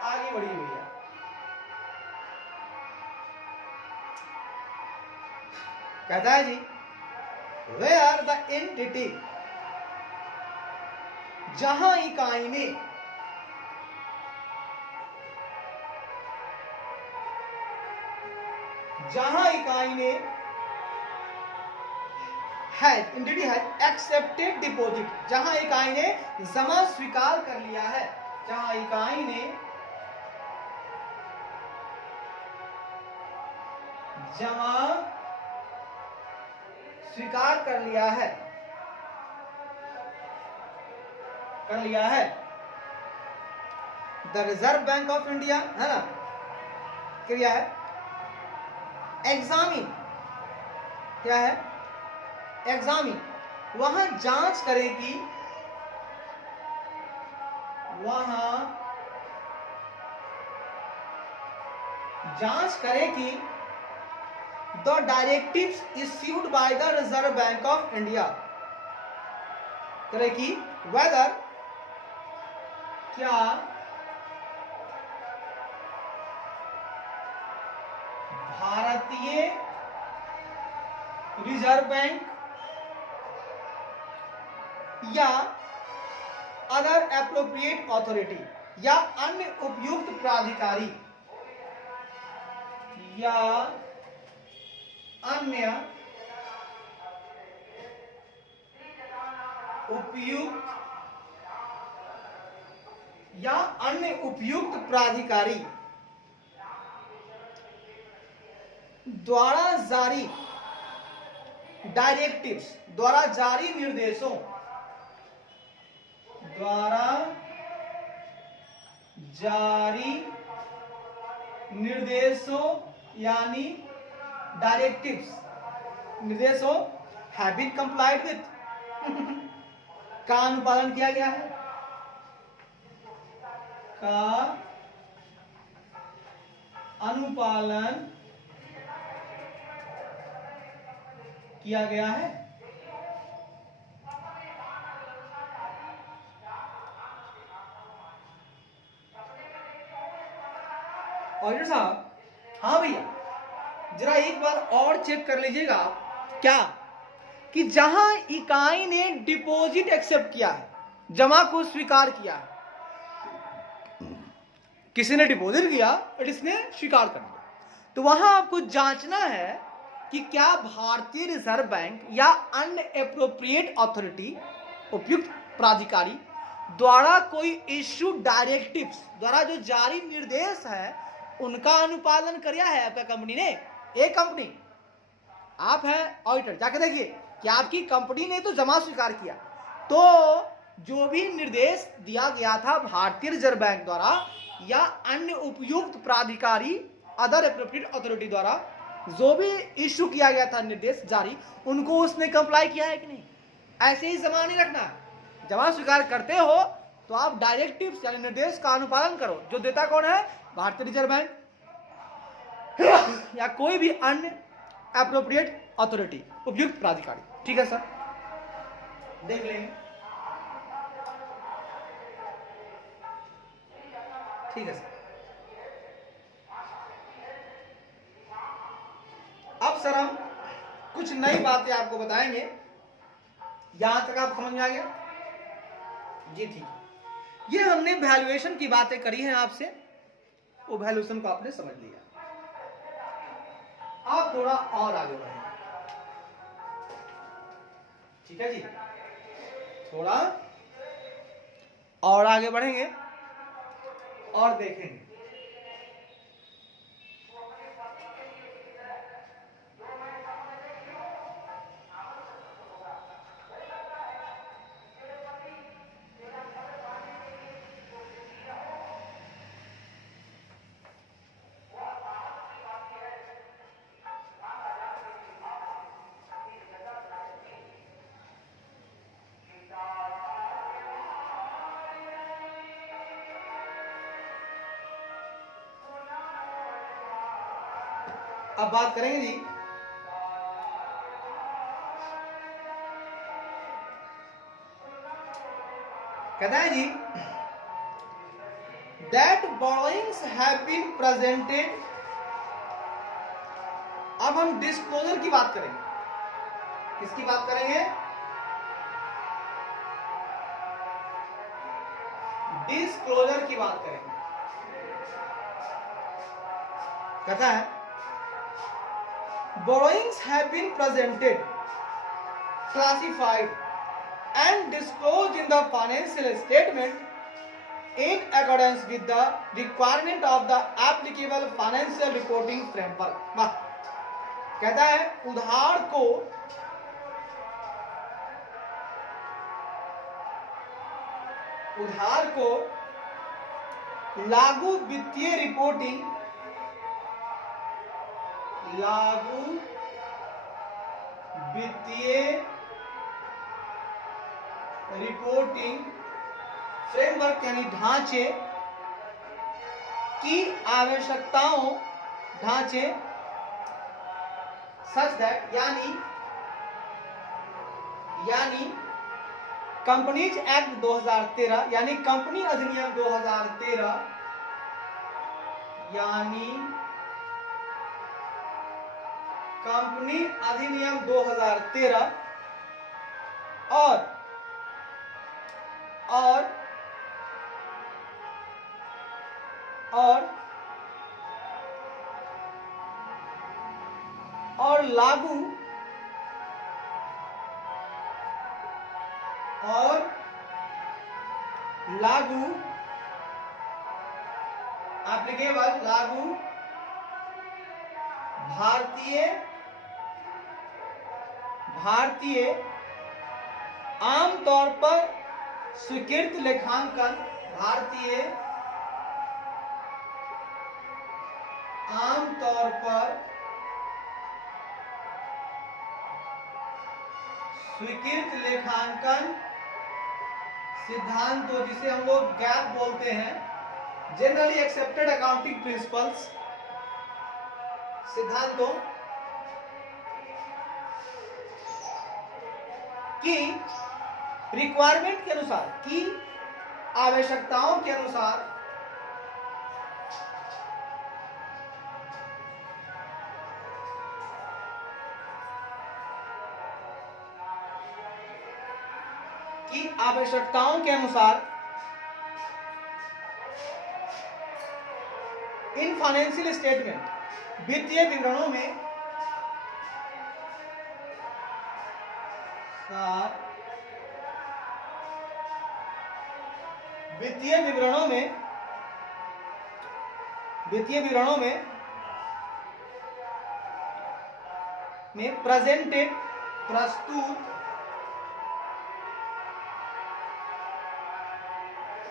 आगे बढ़िए भैया। कहता है जी, वेयर द एंटिटी, जहां इकाई ने एंटिटी हैज एक्सेप्टेड डिपॉजिट, जहां इकाई ने जमा स्वीकार कर लिया है, जहां इकाई ने जमा स्वीकार कर लिया है, the reserve bank of India, है ना, क्रिया है। एग्जामिन क्या है, एग्जामिन, वहां जांच करेगी, वहां जांच करेगी the directives issued by the reserve bank of India, करेगी वेदर, क्या भारतीय रिजर्व बैंक या अदर एप्रोप्रिएट अथॉरिटी या अन्य उपयुक्त प्राधिकारी या अन्य उपयुक्त प्राधिकारी द्वारा जारी डायरेक्टिव्स, द्वारा जारी निर्देशों, द्वारा जारी निर्देशों यानी डायरेक्टिव्स, निर्देशों हैव बीन कंप्लाइड विथ का अनुपालन किया गया है, का अनुपालन किया गया है। ऑडिटर साहब, हाँ भैया, जरा एक बार और चेक कर लीजिएगा क्या, कि जहां इकाई ने डिपॉजिट एक्सेप्ट किया है, जमा को स्वीकार किया है, किसी ने डिपॉजिट किया और इसने स्वीकार कर लिया, तो वहां आपको जांचना है कि क्या भारतीय रिजर्व बैंक या अन्य एप्रोप्रिएट अथॉरिटी, उपयुक्त प्राधिकारी द्वारा कोई इश्यू डायरेक्टिव्स, द्वारा जो जारी निर्देश है उनका अनुपालन किया है आपका कंपनी ने। एक कंपनी, आप हैं ऑडिटर, जाके देखिए कि आपकी कंपनी ने तो जमा स्वीकार किया, तो जो भी निर्देश दिया गया था भारतीय रिजर्व बैंक द्वारा या अन्य उपयुक्त प्राधिकारी, अदर एप्रोप्रिएट अथॉरिटी द्वारा जो भी इश्यू किया गया था निर्देश जारी, उनको उसने कंप्लाई किया है कि नहीं। ऐसे ही जमा नहीं रखना, जमा स्वीकार करते हो तो आप डायरेक्टिव्स यानी निर्देश का अनुपालन करो, जो देता कौन है, भारतीय रिजर्व बैंक या कोई भी अन्य एप्रोप्रिएट अथॉरिटी, उपयुक्त प्राधिकारी। ठीक है सर, देख लेंगे। ठीक है सर, अब सर हम कुछ नई बातें आपको बताएंगे। यहां तक आप समझ में आ गया जी? ठीक है, ये हमने वैल्यूएशन की बातें करी हैं आपसे, वो वैल्यूएशन को आपने समझ लिया। आप थोड़ा और आगे बढ़ेंगे, ठीक है जी, थोड़ा और आगे बढ़ेंगे और देखेंगे। अब बात करेंगे जी कहता है जी that borrowings have been presented. अब हम डिस्क्लोजर की बात करेंगे। किसकी बात करेंगे? डिस्क्लोजर की बात करेंगे। कहता है borrowings have been presented, classified and disclosed in the financial statement in accordance with the requirement of the applicable financial reporting framework। वाह, कहता है उधार को लागू वित्तीय रिपोर्टिंग, लागू वित्तीय रिपोर्टिंग फ्रेमवर्क यानी ढांचे की आवश्यकताओं, ढांचे सच दैट यानी कंपनीज एक्ट 2013 यानी कंपनी अधिनियम 2013 यानी कंपनी अधिनियम 2013 और लागू एप्लीकेबल, लागू भारतीय आमतौर पर स्वीकृत लेखांकन, भारतीय आमतौर पर स्वीकृत लेखांकन सिद्धांतों, जिसे हम लोग गैप बोलते हैं, जनरली एक्सेप्टेड अकाउंटिंग प्रिंसिपल्स, सिद्धांतों की रिक्वायरमेंट के अनुसार, की आवश्यकताओं के अनुसार इन फाइनेंशियल स्टेटमेंट, वित्तीय विवरणों में प्रेजेंटेड, प्रस्तुत,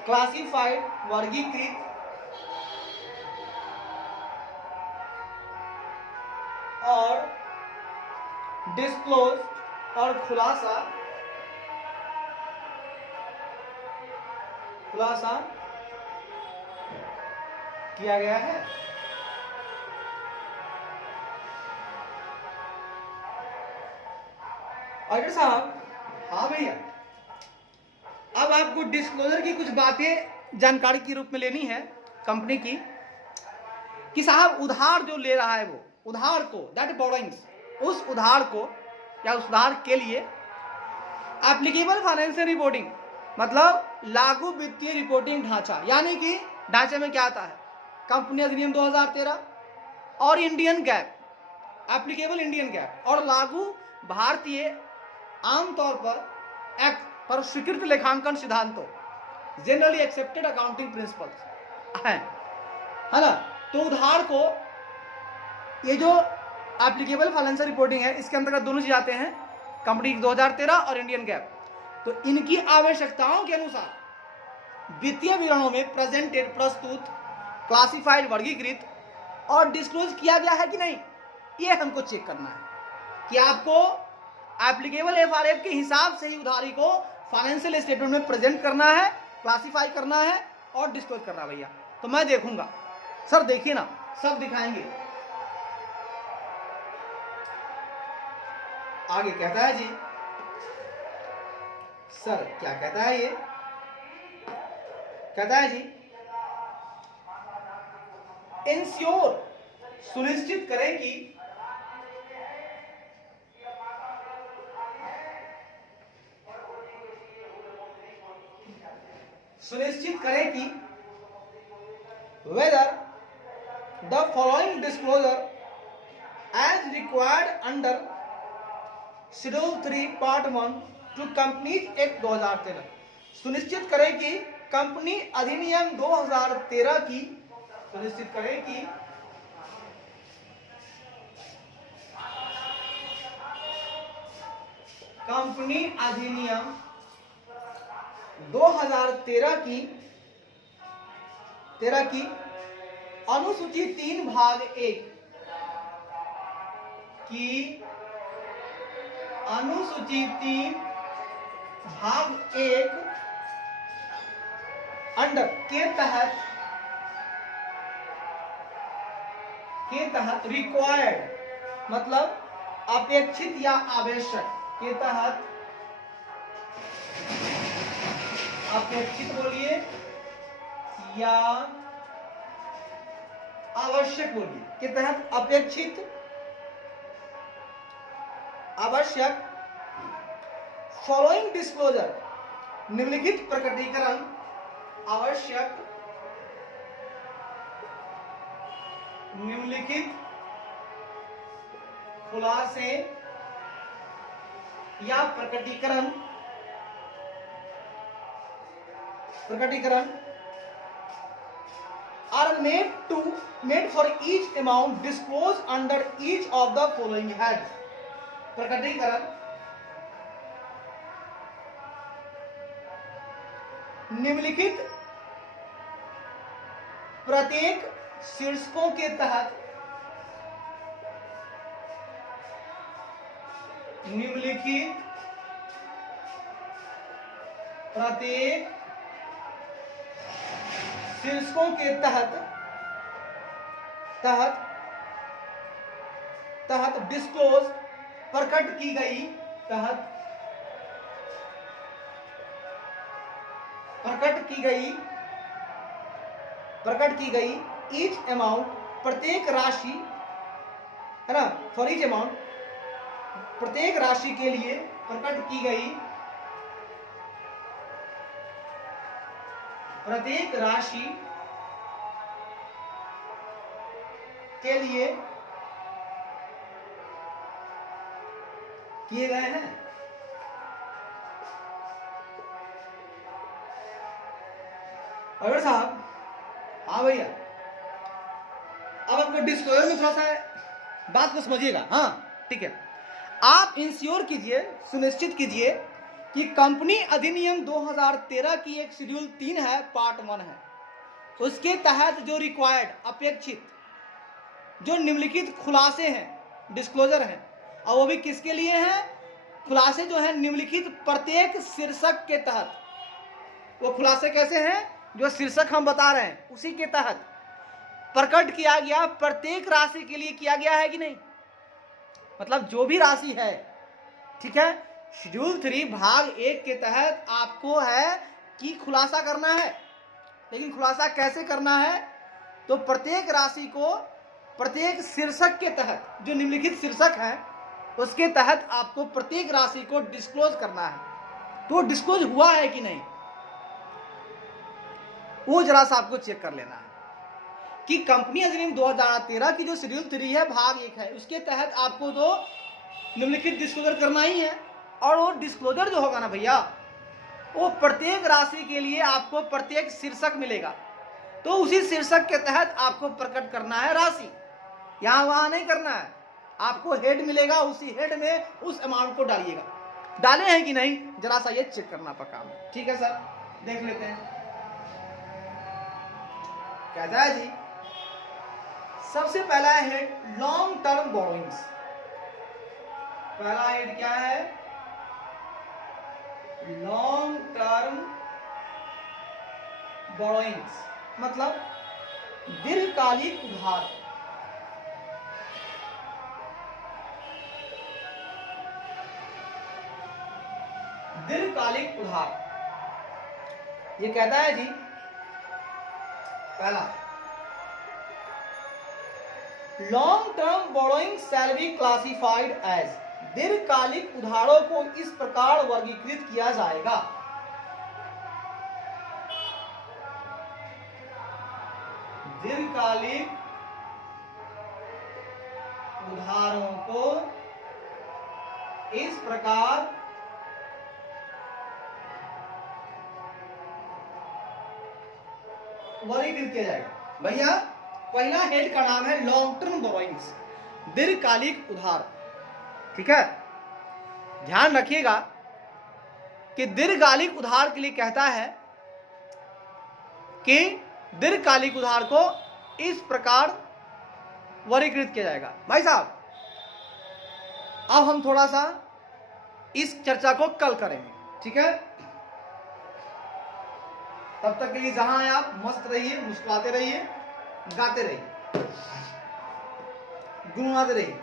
क्लासिफाइड, वर्गीकृत और डिस्क्लोज और खुलासा किया गया है। और साहब, हाँ भैया, अब आपको डिस्क्लोजर की कुछ बातें जानकारी के रूप में लेनी है कंपनी की, कि साहब उधार जो ले रहा है वो उधार को, दैट बोरोइंग्स, उस उधार को या उस उधार के लिए एप्लीकेबल फाइनेंशियल रिपोर्टिंग मतलब लागू वित्तीय रिपोर्टिंग ढांचा, यानी कि ढांचे में क्या आता है, कंपनी अधिनियम 2013 और Indian gap, applicable Indian gap और लागू भारतीय आमतौर पर एक्ट पर स्वीकृत लेखांकन सिद्धांतों, जनरली एक्सेप्टेड अकाउंटिंग प्रिंसिपल्स है ना। तो उधार को, ये जो एप्लीकेबल फाइनेंशियल रिपोर्टिंग है, इसके अंतर्गत दोनों चीज आते हैं, कंपनी 2013 और इंडियन गैप। तो इनकी आवश्यकताओं के अनुसार वित्तीय विवरणों में प्रेजेंटेड, प्रस्तुत, क्लासिफाइड, वर्गीकृत और डिस्क्लोज किया गया है कि नहीं, ये हमको चेक करना है कि आपको एप्लीकेबल एफआरएफ के हिसाब से ही उधारी को फाइनेंशियल स्टेटमेंट में प्रेजेंट करना है, क्लासिफाई करना है और डिस्क्लोज करना है भैया। तो मैं देखूंगा सर, देखिए ना, सब दिखाएंगे। आगे कहता है जी, सर क्या कहता है, ये कहता है जी, इंश्योर, सुनिश्चित करें कि whether the following disclosure as required under Schedule 3 Part 1 to Companies Act 2013, सुनिश्चित करें कि कंपनी अधिनियम 2013 की, सुनिश्चित करें कि कंपनी अधिनियम 2013 की 13 की अनुसूची 3 भाग 1 की अनुसूची 3 भाग 1 अंडर के तहत रिक्वायर्ड मतलब अपेक्षित या आवश्यक के तहत अपेक्षित बोलिए या आवश्यक बोलिए के तहत अपेक्षित आवश्यक फॉलोइंग डिस्क्लोजर निम्नलिखित प्रकटीकरण आवश्यक निम्नलिखित खुलासे या प्रकटीकरण are made for each amount disclosed under each of the following head. प्रकटीकरण निम्नलिखित प्रत्येक शीर्षकों के तहत निम्नलिखित प्रत्येक शीर्षकों के तहत डिस्क्लोज प्रकट की गई ईच अमाउंट प्रत्येक राशि है ना, फॉर ईच अमाउंट प्रत्येक राशि के लिए प्रकट की गई प्रत्येक राशि के लिए किए गए हैं। अगर साहब हाँ भैया, अब आपको डिस्क्लोजर में थोड़ा सा बात को समझिएगा। हाँ ठीक है, आप इंश्योर कीजिए, सुनिश्चित कीजिए कि कंपनी अधिनियम 2013 की एक शेड्यूल 3 है, पार्ट 1 है, उसके तहत जो रिक्वायर्ड अपेक्षित जो निम्नलिखित खुलासे हैं, डिस्क्लोजर हैं, और वो भी किसके लिए हैं? खुलासे जो है निम्नलिखित प्रत्येक शीर्षक के तहत। वो खुलासे कैसे हैं? जो शीर्षक हम बता रहे हैं उसी के तहत प्रकट किया गया, प्रत्येक राशि के लिए किया गया है कि नहीं? मतलब जो भी राशि है, ठीक है, शेड्यूल 3 भाग 1 के तहत आपको है कि खुलासा करना है। लेकिन खुलासा कैसे करना है? तो प्रत्येक राशि को प्रत्येक शीर्षक के तहत, जो निम्नलिखित शीर्षक है उसके तहत आपको प्रत्येक राशि को डिस्क्लोज करना है। तो डिस्क्लोज हुआ है कि नहीं, वो जरा सा आपको चेक कर लेना है कि कंपनी अधिनियम 2013 की जो शेड्यूल 3 है, भाग 1 है, उसके तहत आपको तो निम्नलिखित डिस्क्लोजर करना ही है। और वो डिस्क्लोजर जो होगा ना भैया, वो प्रत्येक राशि के लिए आपको प्रत्येक शीर्षक मिलेगा, तो उसी शीर्षक के तहत आपको प्रकट करना है राशि। यहां वहां नहीं करना है, आपको हेड मिलेगा, उसी हेड में उस अमाउंट को डालिएगा। डाले हैं कि नहीं, जरा सा ये चेक करना पक्का है। ठीक है सर, देख लेते हैं कहता है जी। सबसे पहला हेड लॉन्ग टर्म बोरोइंग्स। पहला हेड क्या है? लॉन्ग टर्म बोरोइंग्स मतलब दीर्घकालिक उधार। दीर्घकालिक उधार ये कहता है जी, पहला long term borrowing shall be classified as, दीर्घकालिक उधारों को इस प्रकार वर्गीकृत किया जाएगा। दीर्घकालिक उधारों को इस प्रकार वर्गीकृत किया जाएगा। भैया पहला हेड का नाम है लॉन्ग टर्म बोरोइंग्स, दीर्घकालिक उधार। ठीक है, ध्यान रखिएगा कि दीर्घकालिक उधार के लिए कहता है कि दीर्घकालिक उधार को इस प्रकार वर्गीकृत किया जाएगा। भाई साहब अब हम थोड़ा सा इस चर्चा को कल करेंगे, ठीक है? तब तक के लिए जहां हैं आप मस्त रहिए, मुस्कुराते रहिए, गाते रहिए, गुनगुनाते रहिए।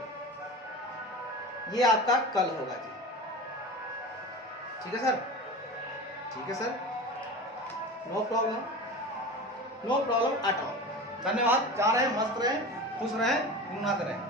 ये आपका कल होगा जी। ठीक है सर? ठीक है sir, no problem, no problem at all. धन्यवाद। जा रहे हैं, मस्त रहें, खुश रहें, गुनगुनाते रहें।